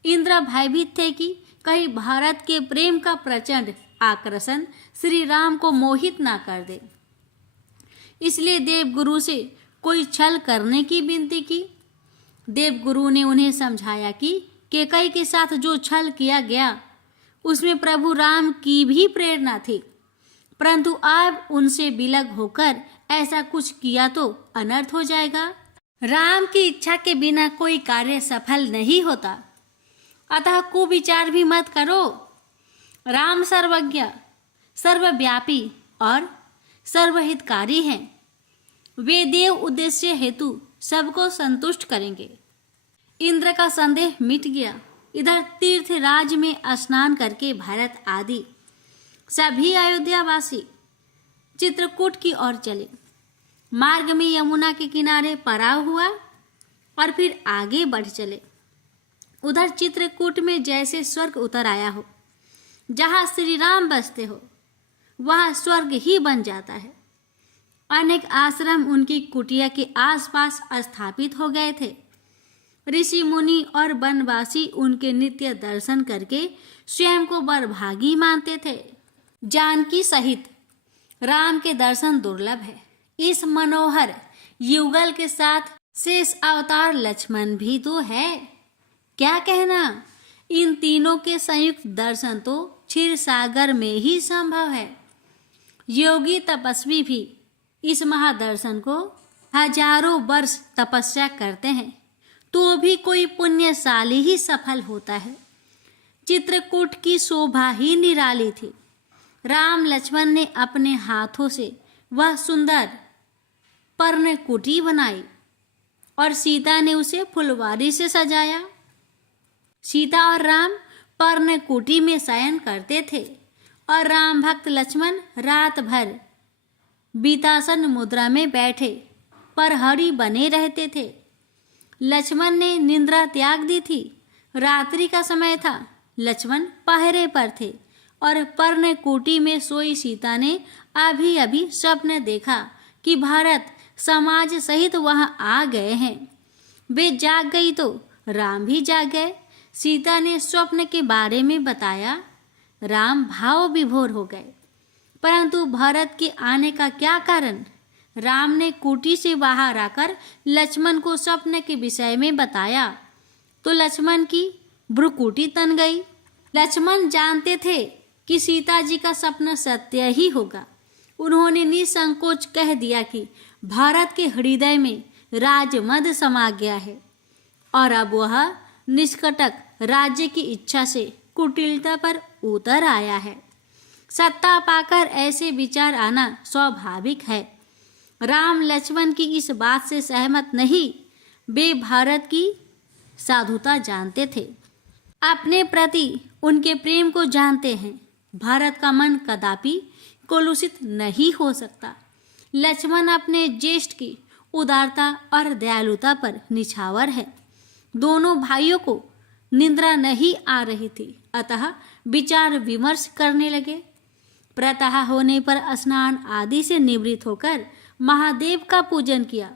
इंद्र भयभीत थे कि कहीं भारत के प्रेम का प्रचंड आकर्षण श्री राम को मोहित ना कर दे। इसलिए देवगुरु से कोई छल करने की विनती की। देवगुरु ने उन्हें समझाया कि कैकेयी के साथ जो छल किया गया उसमें प्रभु राम की भी प्रेरणा थी, परंतु अब उनसे विलग होकर ऐसा कुछ किया तो अनर्थ हो जाएगा। राम की इच्छा के बिना कोई कार्य सफल नहीं होता, अतः कुविचार भी मत करो। राम सर्वज्ञ, सर्वव्यापी और सर्वहितकारी हैं। वे देव उद्देश्य हेतु सबको संतुष्ट करेंगे। इंद्र का संदेह मिट गया। इधर तीर्थराज में स्नान करके भरत आदि सभी अयोध्यावासी चित्रकूट की ओर चले। मार्ग में यमुना के किनारे पड़ाव हुआ और फिर आगे बढ़ चले। उधर चित्रकूट में जैसे स्वर्ग उतर आया हो। जहाँ श्री राम बसते हो वहाँ स्वर्ग ही बन जाता है। अनेक आश्रम उनकी कुटिया के आसपास स्थापित हो गए थे। ऋषि मुनि और वनवासी उनके नित्य दर्शन करके स्वयं को बड़भागी मानते थे। जानकी सहित राम के दर्शन दुर्लभ है। इस मनोहर युगल के साथ शेष अवतार लक्ष्मण भी तो है। क्या कहना, इन तीनों के संयुक्त दर्शन तो क्षीर सागर में ही संभव है। योगी तपस्वी भी इस महादर्शन को हजारों वर्ष तपस्या करते हैं तो भी कोई पुण्यशाली ही सफल होता है। चित्रकूट की शोभा ही निराली थी। राम लक्ष्मण ने अपने हाथों से वह सुंदर पर्णकुटी बनाई और सीता ने उसे फुलवारी से सजाया। सीता और राम पर्णकुटी में शयन करते थे और राम भक्त लक्ष्मण रात भर बीतासन मुद्रा में बैठे परहरी बने रहते थे। लक्ष्मण ने निद्रा त्याग दी थी। रात्रि का समय था। लक्ष्मण पहरे पर थे और पर्णकुटी में सोई सीता ने अभी अभी स्वप्न देखा कि भारत समाज सहित वहां आ गए हैं। वे जाग गई तो राम भी जाग गए। सीता ने स्वप्न के बारे में बताया। राम भाव विभोर हो गए। परंतु भरत के आने का क्या कारण? राम ने कुटी से बाहर आकर लक्ष्मण को स्वप्न के विषय में बताया तो लक्ष्मण की भ्रुकुटी तन गई। लक्ष्मण जानते थे कि सीता जी का सपना सत्य ही होगा। उन्होंने निसंकोच कह दिया कि भारत के हृदय में राजमद समा गया है और अब वह निष्कटक राज्य की इच्छा से कुटिलता पर उतर आया है। सत्ता पाकर ऐसे विचार आना स्वाभाविक है। राम लक्ष्मण की इस बात से सहमत नहीं। वे भारत की साधुता जानते थे, अपने प्रति उनके प्रेम को जानते हैं। भारत का मन कदापि कलुषित नहीं हो सकता। लक्ष्मण अपने ज्येष्ठ की उदारता और दयालुता पर निछावर है। दोनों भाइयों को निंद्रा नहीं आ रही थी, अतः विचार विमर्श करने लगे। प्रातः होने पर स्नान आदि से निवृत्त होकर महादेव का पूजन किया।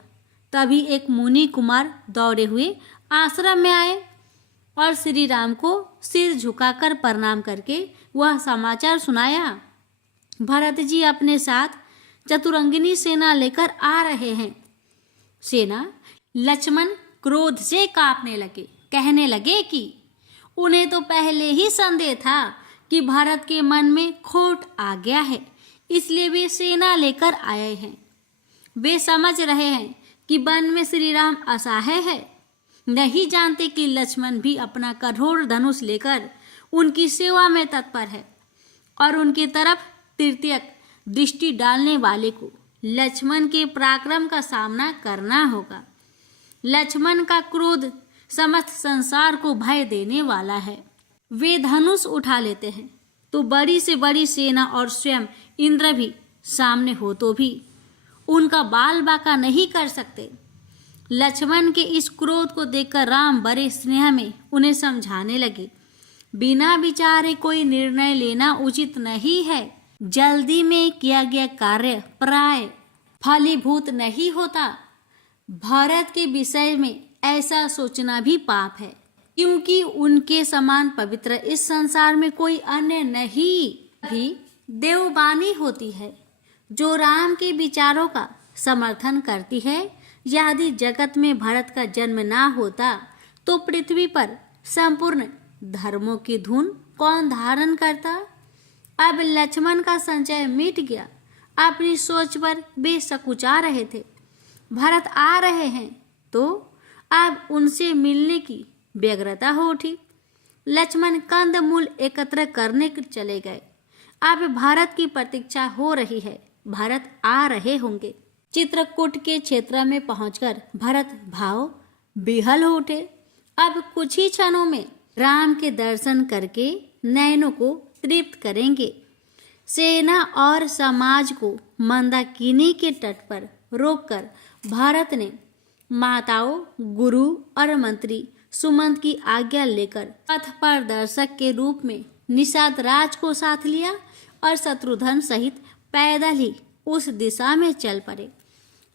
तभी एक मुनि कुमार दौड़े हुए आश्रम में आए और श्री राम को सिर झुकाकर प्रणाम करके वह समाचार सुनाया, भरत जी अपने साथ चतुरंगिनी सेना लेकर आ रहे हैं। सेना लक्ष्मण क्रोध से कांपने लगे, कहने लगे कि उन्हें तो पहले ही संदेह था कि भारत के मन में खोट आ गया है, इसलिए वे सेना लेकर आए हैं। वे समझ रहे हैं कि वन में श्री राम असहाय है, नहीं जानते कि लक्ष्मण भी अपना कठोर धनुष लेकर उनकी सेवा में तत्पर है और उनकी तरफ तृतीयक दृष्टि डालने वाले को लक्ष्मण के पराक्रम का सामना करना होगा। लक्ष्मण का क्रोध समस्त संसार को भय देने वाला है। वे धनुष उठा लेते हैं तो बड़ी से बड़ी सेना और स्वयं इंद्र भी सामने हो तो भी उनका बाल बाका नहीं कर सकते। लक्ष्मण के इस क्रोध को देखकर राम बड़े स्नेह में उन्हें समझाने लगे, बिना विचारे कोई निर्णय लेना उचित नहीं है। जल्दी में किया गया कार्य प्राय फलीभूत नहीं होता। भारत के विषय में ऐसा सोचना भी पाप है, क्योंकि उनके समान पवित्र इस संसार में कोई अन्य नहीं। भी देववाणी होती है जो राम के विचारों का समर्थन करती है। यदि जगत में भरत का जन्म ना होता तो पृथ्वी पर संपूर्ण धर्मों की धुन कौन धारण करता। अब लक्ष्मण का संचय मिट गया। अपनी सोच पर वे सकुचा रहे थे। भरत आ रहे हैं तो अब उनसे मिलने की व्यग्रता हो उठी। लक्ष्मण कंद मूल एकत्र करने चले गए। अब भारत की प्रतीक्षा हो रही है। भरत आ रहे होंगे। चित्रकूट के क्षेत्र में पहुंचकर भरत भाव विहल हो उठे। अब कुछ ही क्षणों में राम के दर्शन करके नयनों को तृप्त करेंगे। सेना और समाज को मंदाकिनी के तट पर रोककर भारत ने माताओं, गुरु और मंत्री सुमंत की आज्ञा लेकर पथ प्रदर्शक के रूप में निषाद राज को साथ लिया और शत्रुघ्न सहित पैदल ही उस दिशा में चल पड़े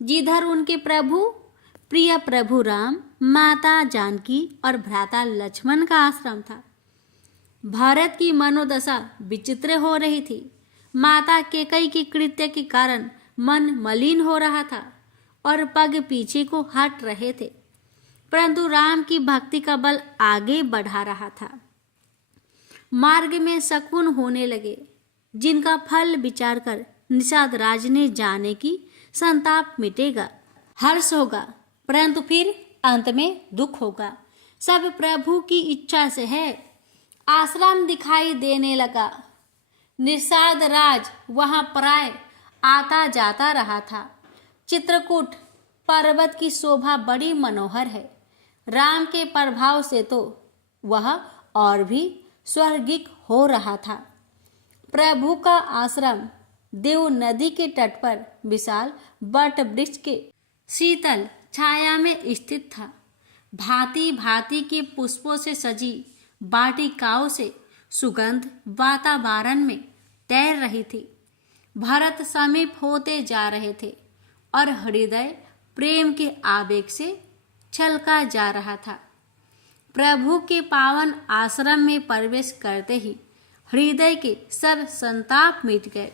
जिधर उनके प्रिय प्रभु राम, माता जानकी और भ्राता लक्ष्मण का आश्रम था। भारत की मनोदशा विचित्र हो रही थी। माता केकई के कृत्य के कारण मन मलिन हो रहा था और पग पीछे को हट रहे थे, परंतु राम की भक्ति का बल आगे बढ़ा रहा था। मार्ग में शकुन होने लगे, जिनका फल विचार कर निषाद राज ने जाने की संताप मिटेगा, हर्ष होगा, परंतु फिर अंत में दुख होगा। सब प्रभु की इच्छा से है। आश्रम दिखाई देने लगा। निषाद राज वहां प्राय आता जाता रहा था। चित्रकूट पर्वत की शोभा बड़ी मनोहर है। राम के प्रभाव से तो वह और भी स्वर्गिक हो रहा था। प्रभु का आश्रम देव नदी के तट पर विशाल वट वृक्ष के शीतल छाया में स्थित था। भांति भांति के पुष्पों से सजी वाटिकाओं से सुगंध वातावरण में तैर रही थी। भरत समीप होते जा रहे थे और हृदय प्रेम के आवेग से छलका जा रहा था। प्रभु के पावन आश्रम में प्रवेश करते ही हृदय के सब संताप मिट गए।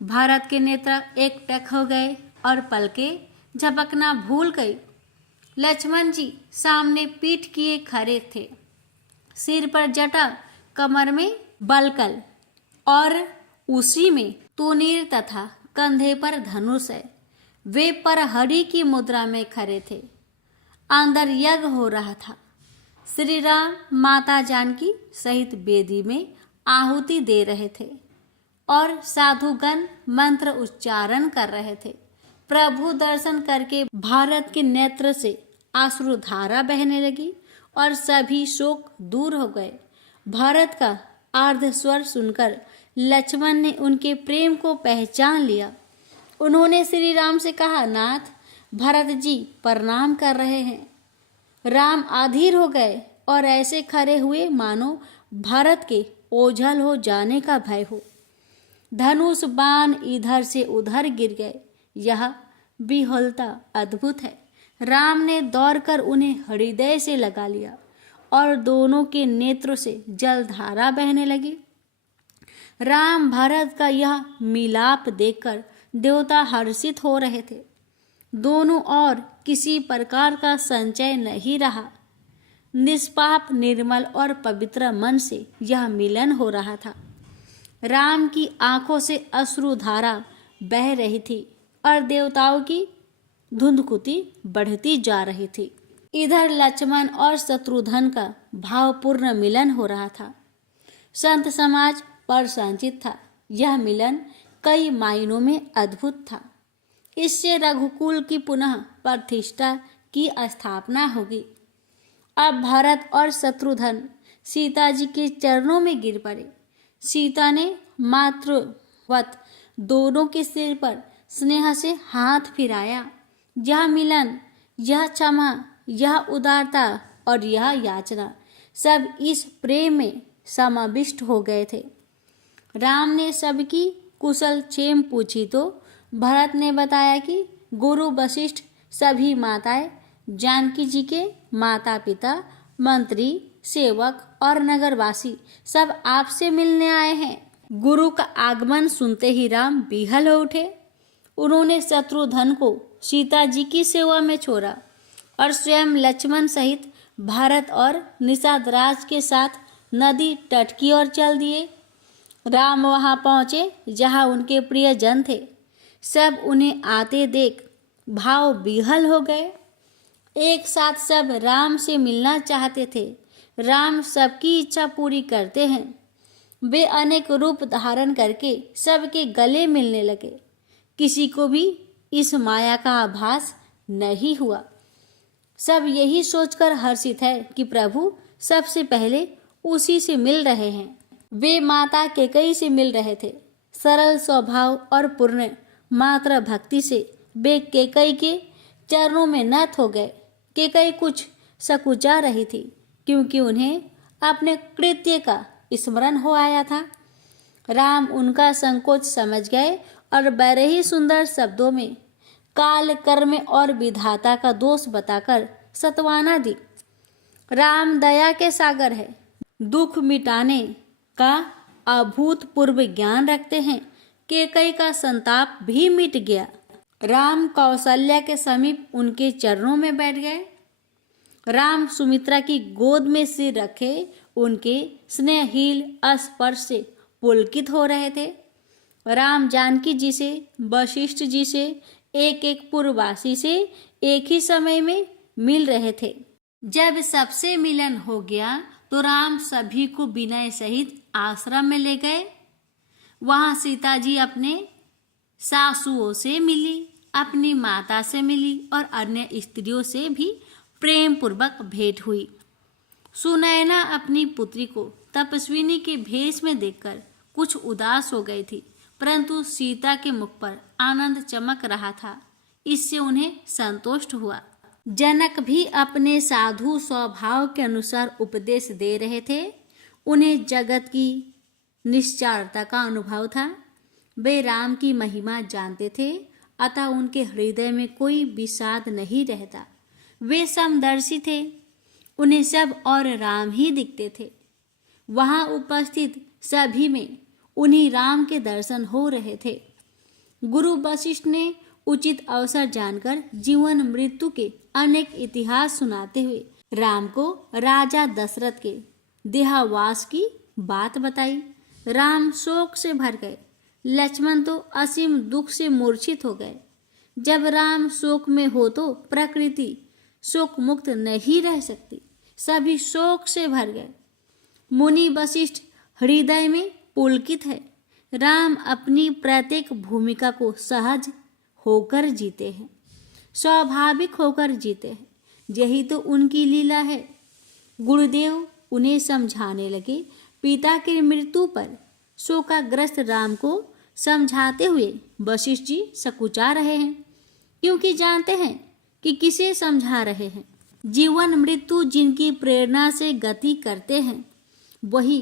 भरत के नेत्र एकटक हो गए और पलकें झपकना भूल गई। लक्ष्मण जी सामने पीठ किए खड़े थे, सिर पर जटा, कमर में बलकल और उसी में तूनीर तथा कंधे पर धनुष है। वे परहरी की मुद्रा में खड़े थे। अंदर यज्ञ हो रहा था। श्री राम माता जानकी सहित वेदी में आहुति दे रहे थे और साधुगण मंत्र उच्चारण कर रहे थे। प्रभु दर्शन करके भारत के नेत्र से अश्रुधारा बहने लगी और सभी शोक दूर हो गए। भरत का आर्ध स्वर सुनकर लक्ष्मण ने उनके प्रेम को पहचान लिया। उन्होंने श्री राम से कहा, नाथ, भरत जी प्रणाम कर रहे हैं। राम अधीर हो गए और ऐसे खड़े हुए मानो भरत के ओझल हो जाने का भय हो। धनुष बाण इधर से उधर गिर गए। यह विह्वलता अद्भुत है। राम ने दौड़कर उन्हें हृदय से लगा लिया और दोनों के नेत्रों से जलधारा बहने लगी। राम भरत का यह मिलाप देखकर देवता हर्षित हो रहे थे। दोनों और किसी प्रकार का संचय नहीं रहा। निष्पाप, निर्मल और पवित्र मन से यह मिलन हो रहा था। राम की आंखों से अश्रुधारा बह रही थी और देवताओं की धुंधकुती बढ़ती जा रही थी। इधर लक्ष्मण और शत्रुघ्न का भावपूर्ण मिलन हो रहा था। संत समाज प्रसन्नचित था। यह मिलन कई मायनों में अद्भुत था। इससे रघुकुल की पुनः प्रतिष्ठा की स्थापना होगी। अब भरत और शत्रुघ्न सीता जी के चरणों में गिर पड़े। सीता ने मातृवत दोनों के सिर पर स्नेह से हाथ फिराया। यह मिलन, यह क्षमा, यह उदारता और यह याचना सब इस प्रेम में समाविष्ट हो गए थे। राम ने सबकी कुशल क्षेम पूछी तो भरत ने बताया कि गुरु वशिष्ठ, सभी माताएं, जानकी जी के माता पिता, मंत्री, सेवक और नगरवासी सब आपसे मिलने आए हैं। गुरु का आगमन सुनते ही राम विह्वल हो उठे। उन्होंने शत्रुघ्न को सीता जी की सेवा में छोड़ा और स्वयं लक्ष्मण सहित भारत और निषाद के साथ नदी तट की ओर चल दिए। राम वहां पहुंचे जहां उनके प्रिय जन थे। सब उन्हें आते देख भाव विह्वल हो गए। एक साथ सब राम से मिलना चाहते थे। राम सबकी इच्छा पूरी करते हैं। वे अनेक रूप धारण करके सबके गले मिलने लगे। किसी को भी इस माया का आभास नहीं हुआ। सब यही सोचकर हर्षित है कि प्रभु सबसे पहले उसी से मिल रहे हैं। वे माता कैकेयी से मिल रहे थे। सरल स्वभाव और पूर्ण मात्र भक्ति से वे कैकेयी के चरणों में नत हो गए। कैकेयी कुछ सकुचा रही थी क्योंकि उन्हें अपने कृत्य का स्मरण हो आया था। राम उनका संकोच समझ गए और बड़े ही सुंदर शब्दों में काल, कर्म और विधाता का दोष बताकर सत्वाना दी। राम दया के सागर है। दुख मिटाने का अभूतपूर्व ज्ञान रखते हैं। कैकेयी का संताप भी मिट गया। राम कौशल्या के समीप उनके चरणों में बैठ गए। राम सुमित्रा की गोद में सिर रखे उनके स्नेहहीन स्पर्श से पुलकित हो रहे थे। राम जानकी जी से, वशिष्ठ जी से, एक एक पुरवासी से एक ही समय में मिल रहे थे। जब सबसे मिलन हो गया तो राम सभी को विनय सहित आश्रम में ले गए। वहां सीता जी अपने सासुओं से मिली, अपनी माता से मिली और अन्य स्त्रियों से भी प्रेम पूर्वक भेंट हुई। सुनैना अपनी पुत्री को तपस्विनी के भेष में देखकर कुछ उदास हो गई थी, परंतु सीता के मुख पर आनंद चमक रहा था। इससे उन्हें संतुष्ट हुआ। जनक भी अपने साधु स्वभाव के अनुसार उपदेश दे रहे थे। उन्हें जगत की निश्चरता का अनुभव था। वे राम की महिमा जानते थे, अतः उनके हृदय में कोई विषाद नहीं रहता। वे समदर्शी थे। उन्हें सब और राम ही दिखते थे। वहां उपस्थित सभी में उन्हीं राम के दर्शन हो रहे थे। गुरु वशिष्ठ ने उचित अवसर जानकर जीवन मृत्यु के अनेक इतिहास सुनाते हुए राम को राजा दशरथ के देहावास की बात बताई। राम शोक से भर गए। लक्ष्मण तो असीम दुख से मूर्छित हो गए। जब राम शोक में हो तो प्रकृति शोक मुक्त नहीं रह सकती। सभी शोक से भर गए। मुनि वशिष्ठ हृदय में पुलकित है। राम अपनी प्रत्येक भूमिका को सहज होकर जीते हैं, स्वाभाविक होकर जीते हैं। यही तो उनकी लीला है। गुरुदेव उन्हें समझाने लगे। पिता की मृत्यु पर शोकाग्रस्त राम को समझाते हुए वशिष्ठ जी सकुचा रहे हैं, क्योंकि जानते हैं कि किसे समझा रहे हैं। जीवन मृत्यु जिनकी प्रेरणा से गति करते हैं वही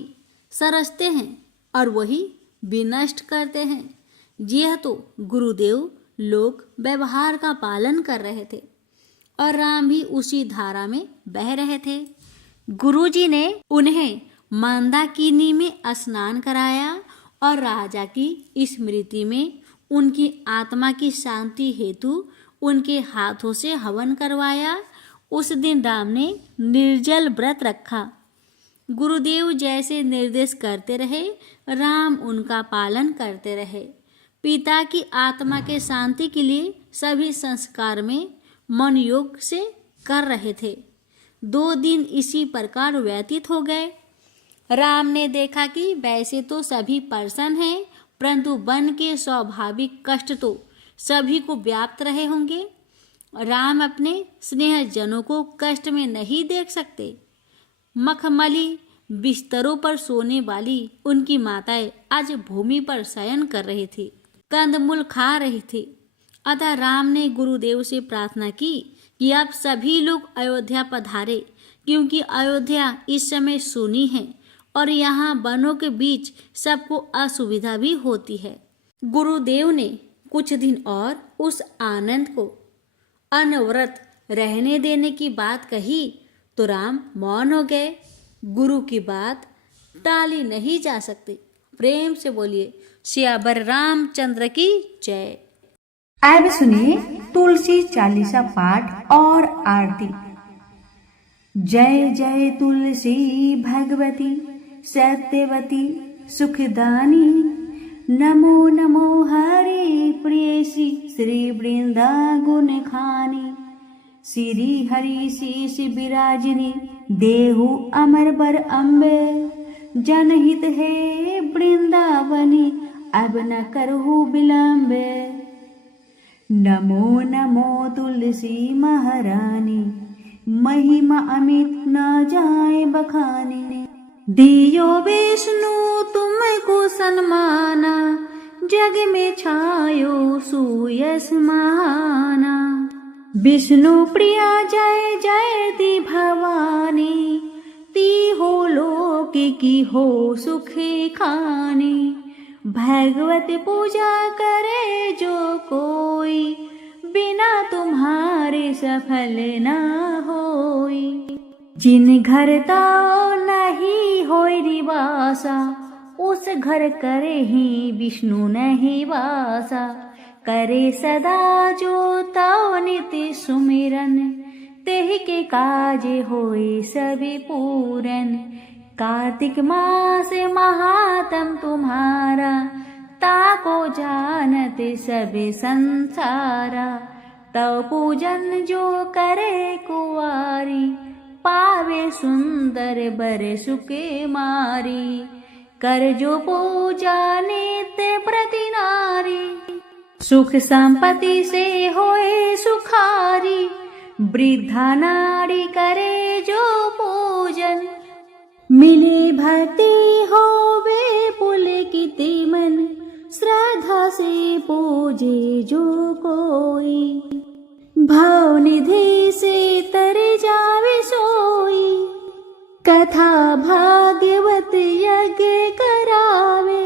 सरसते हैं और वही विनष्ट करते हैं। यह तो गुरुदेव लोक व्यवहार का पालन कर रहे थे और राम भी उसी धारा में बह रहे थे। गुरुजी ने उन्हें मंदाकिनी में स्नान कराया और राजा की स्मृति में उनकी आत्मा की शांति हेतु उनके हाथों से हवन करवाया। उस दिन राम ने निर्जल व्रत रखा। गुरुदेव जैसे निर्देश करते रहे, राम उनका पालन करते रहे। पिता की आत्मा के शांति के लिए सभी संस्कार में मन योग से कर रहे थे। 2 दिन इसी प्रकार व्यतीत हो गए। राम ने देखा कि वैसे तो सभी प्रसन्न हैं, परंतु वन के स्वाभाविक कष्ट तो सभी को व्याप्त रहे होंगे। राम अपने स्नेहजनों को कष्ट में नहीं देख सकते। मखमली बिस्तरों पर सोने वाली उनकी माताएं आज भूमि पर शयन कर रही थी, कंदमूल खा रही थी। अतः राम ने गुरुदेव से प्रार्थना की कि आप सभी लोग अयोध्या पधारे, क्योंकि अयोध्या इस समय सूनी है और यहाँ वनों के बीच सबको असुविधा भी होती है। गुरुदेव ने कुछ दिन और उस आनंद को अनवरत रहने देने की बात कही तो राम मौन हो गए। गुरु की बात टाली नहीं जा सकती। प्रेम से बोलिए सियावर रामचंद्र की जय। अब सुनिए तुलसी चालीसा पाठ और आरती। जय जय तुलसी भगवती सत्यवती सुखदानी, नमो नमो हरि प्रियसी श्री वृंदा गुण खानी, श्री हरि शीश विराजिनी देहु अमर बर अम्बे, जनहित है वृंदावनी अब न करहु विलंबे। नमो नमो तुलसी महारानी, महिमा अमित न जाए बखानी, दियो विष्णु तुमको सन्माना, जग में छायो सुयस महाना। विष्णु प्रिया जय जय दी भवानी, ती हो लोक की हो सुखी खानी। भगवत पूजा करे जो कोई, बिना तुम्हारे सफल न होई। जिन घर ताओ नहीं होई निवासा, उस घर करे ही विष्णु नहीं वासा। करे सदा जो ताओ नित्य सुमिरन, तेहि के काज होए सभी पूरन। कार्तिक मास महात्म तुम्हारा, ताको जानत सब संसारा। तव पूजन जो करे कुवारी, पावे सुंदर बर सुके मारी। कर जो पूजा नित्य प्रति नारी, सुख संपत्ति से होए सुखारी। वृद्धा नारी करे जो पूजन, मिले भक्ति होवे पुलकित मन। श्रद्धा से पूजे जो कोई, भाव निधि से तर जावे सोई। कथा भागवत यज्ञ करावे,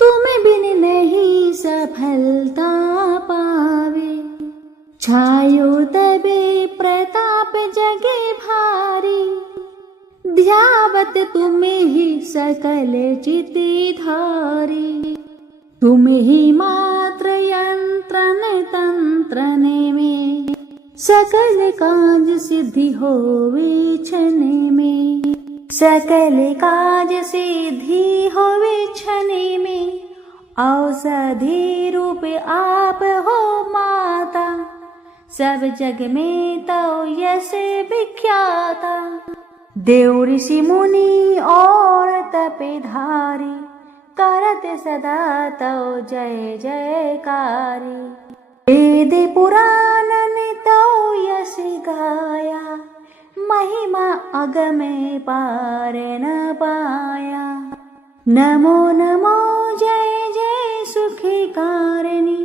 तुम बिन नहीं सफलता पावे। छायो तबे प्रताप जगे भारी, ध्यावत तुम्हें ही सकल चिति धारी। तुम ही मात्र यंत्रन तंत्रन में, सकल काज सिद्धि होवे क्षण में। सकल काज सिद्धि होवे क्षण में, औषधि रूप आप हो माता। सब जग में तो यश विख्याता, देव ऋषि मुनि और तपेधारी। करत सदा तो जय जयकारी। वेद पुराणन तो यश गाया, महिमा अगमे पार न पाया। नमो नमो जय जय सुखी कारिणी,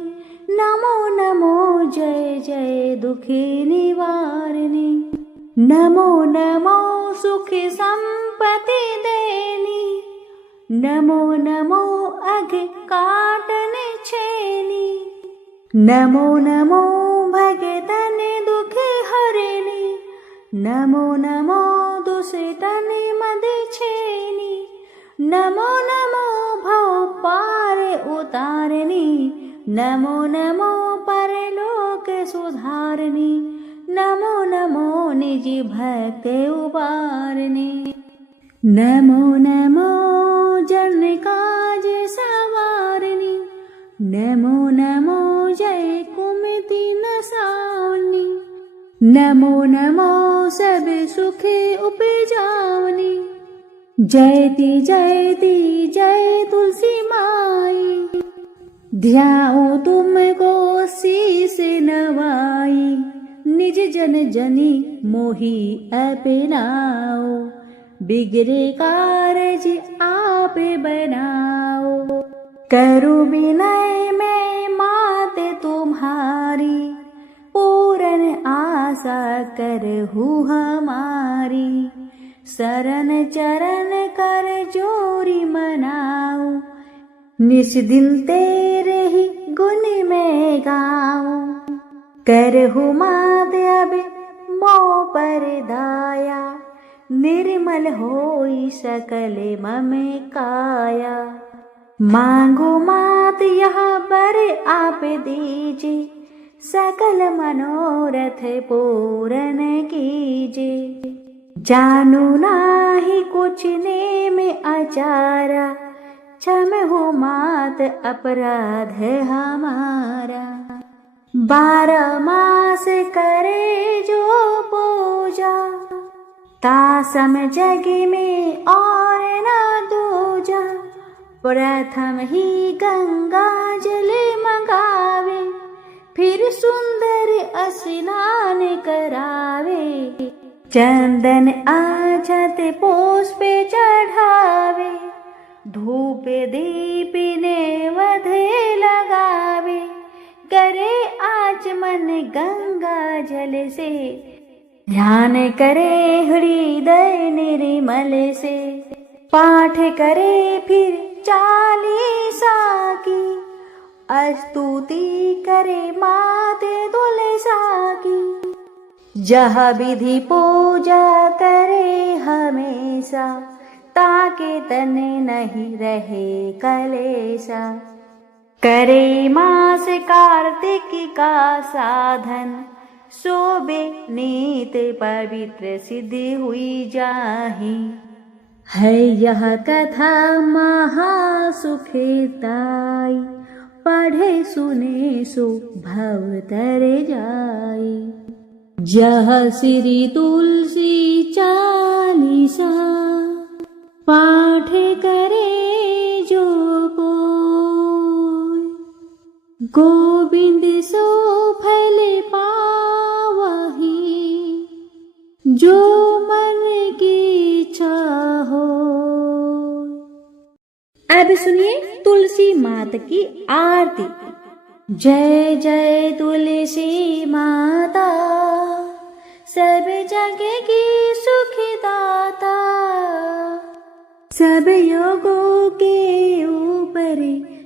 नमो नमो जय जय दुखी निवारिणी। नमो नमो सुखी संपत्ति देनी, नमो नमो अघ काटन छेनी। नमो नमो भगतन दुख हरिणी, नमो नमो दुष्टन मद छेनी। नमो नमो भव पार उतारनी, नमो नमो परलोक सुधारनी। नमो नमो निज भक्त उबारनी, नमो नमो जन काज सवारनी। नमो नमो जय कुमति नसावनी, नमो नमो सब सुख उपजावनी। जयति जयति जय तुलसी माई, ध्याओ तुमको शीस नवाई। निज जन जनी मोहि अपनाओ, बिगड़े कारज आप बनाओ। करो विनय में मात तुम्हारी, पूरन आशा करहु हमारी। शरण चरण कर जोरी मनाओ, निस दिन तेरे ही गुण में गाऊं। करहु मात अब मोह पर दाया, निर्मल होई सकल मम काया। मांगो मात यहाँ पर आप दीजे, सकल मनोरथ पूरन कीजे। जानू नाही कुछ नेम आचारा, क्षम हो मात अपराध हमारा। 12 मास करे जो पूजा, तासम जग में और न दूजा। प्रथम ही गंगा जल मंगावे, फिर सुंदर स्नान करावे। चंदन आछत पुष्प चढ़ावे, धूप दीप नैवेद्य लगावे। करे आचमन गंगा जल से, ध्यान करे हृदय निर्मल से। पाठ करे फिर 40 की, स्तुति करे माते तुलसा की। जह विधि पूजा करे हमेशा, ताके तने नहीं रहे कलेशा। करे मास कार्तिक का साधन, शोभे नीत पवित्र सिद्ध हुई जाहि। है यह कथा महासुखदाई, पढ़े सुने सो भव तर जाई। जह श्री तुलसी चालीसा, पाठ करे जो कोई। गोविंद सो फल पावही, जो मन की इच्छा हो। अब सुनिए तुलसी माता की आरती। जय जय तुलसी माता, सब जग की सुखदाता। सब योगों के ऊपर,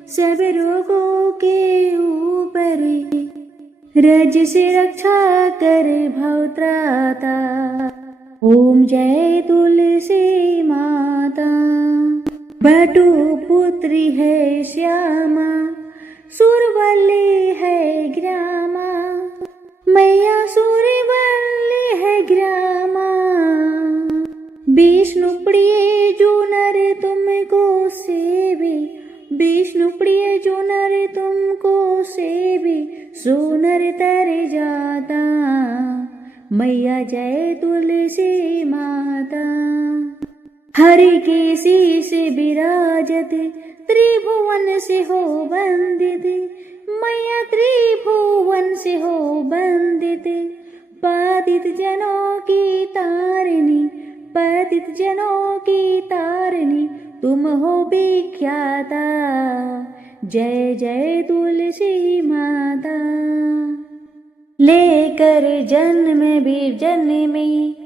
सब रोगों के ऊपर, रज से रक्षा कर भवत्राता। ओम जय तुलसी माता। बटु पुत्री है श्यामा, सुरवल्ली है ग्रामा। मैया सुरवल्ली है ग्रामा। विष्णु प्रिय जो नर तुमको सेवे, विष्णु प्रिय जो नर तुमको सेवे, सो नर तर जाता। मैया जय तुलसी माता। हरि के शीश विराजत, त्रिभुवन से हो वंदित। मैया त्रिभुवन से हो वंदित, पतित जनों की तारिणी, पतित जनों की तारिणी तुम हो विख्याता। जय जय तुलसी माता। लेकर जन्म भी जन्मी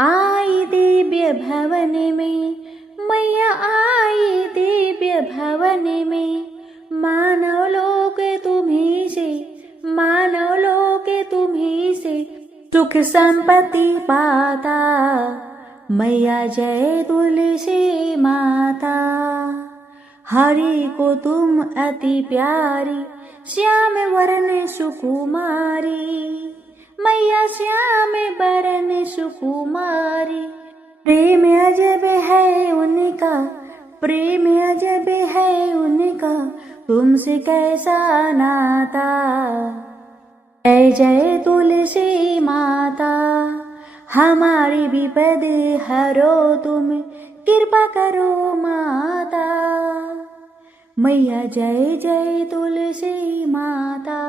आई दिव्य भवन में, मैया आई दिव्य भवन में। मानव लोक तुम्ही से, मानव लोक तुम्ही से सुख संपत्ति पाता। मैया जय तुलसी माता। हरि को तुम अति प्यारी, श्याम वरण सुकुमारी, मैया श्याम वरण सुकुमारी। प्रेम अजब है उनका, प्रेम अजब है उनका, तुमसे कैसा नाता। जय जय तुलसी माता। हमारी विपद हरो तुम, कृपा करो माता। मैया जय जय तुलसी माता,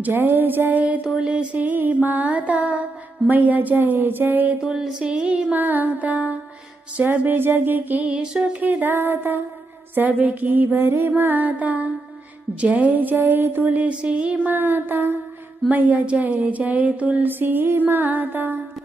जय जय तुलसी माता। मैया जय जय तुलसी माता। सब जग की सुखदाता, सबकी बड़ी माता। जय जय तुलसी माता। मैया जय जय तुलसी माता।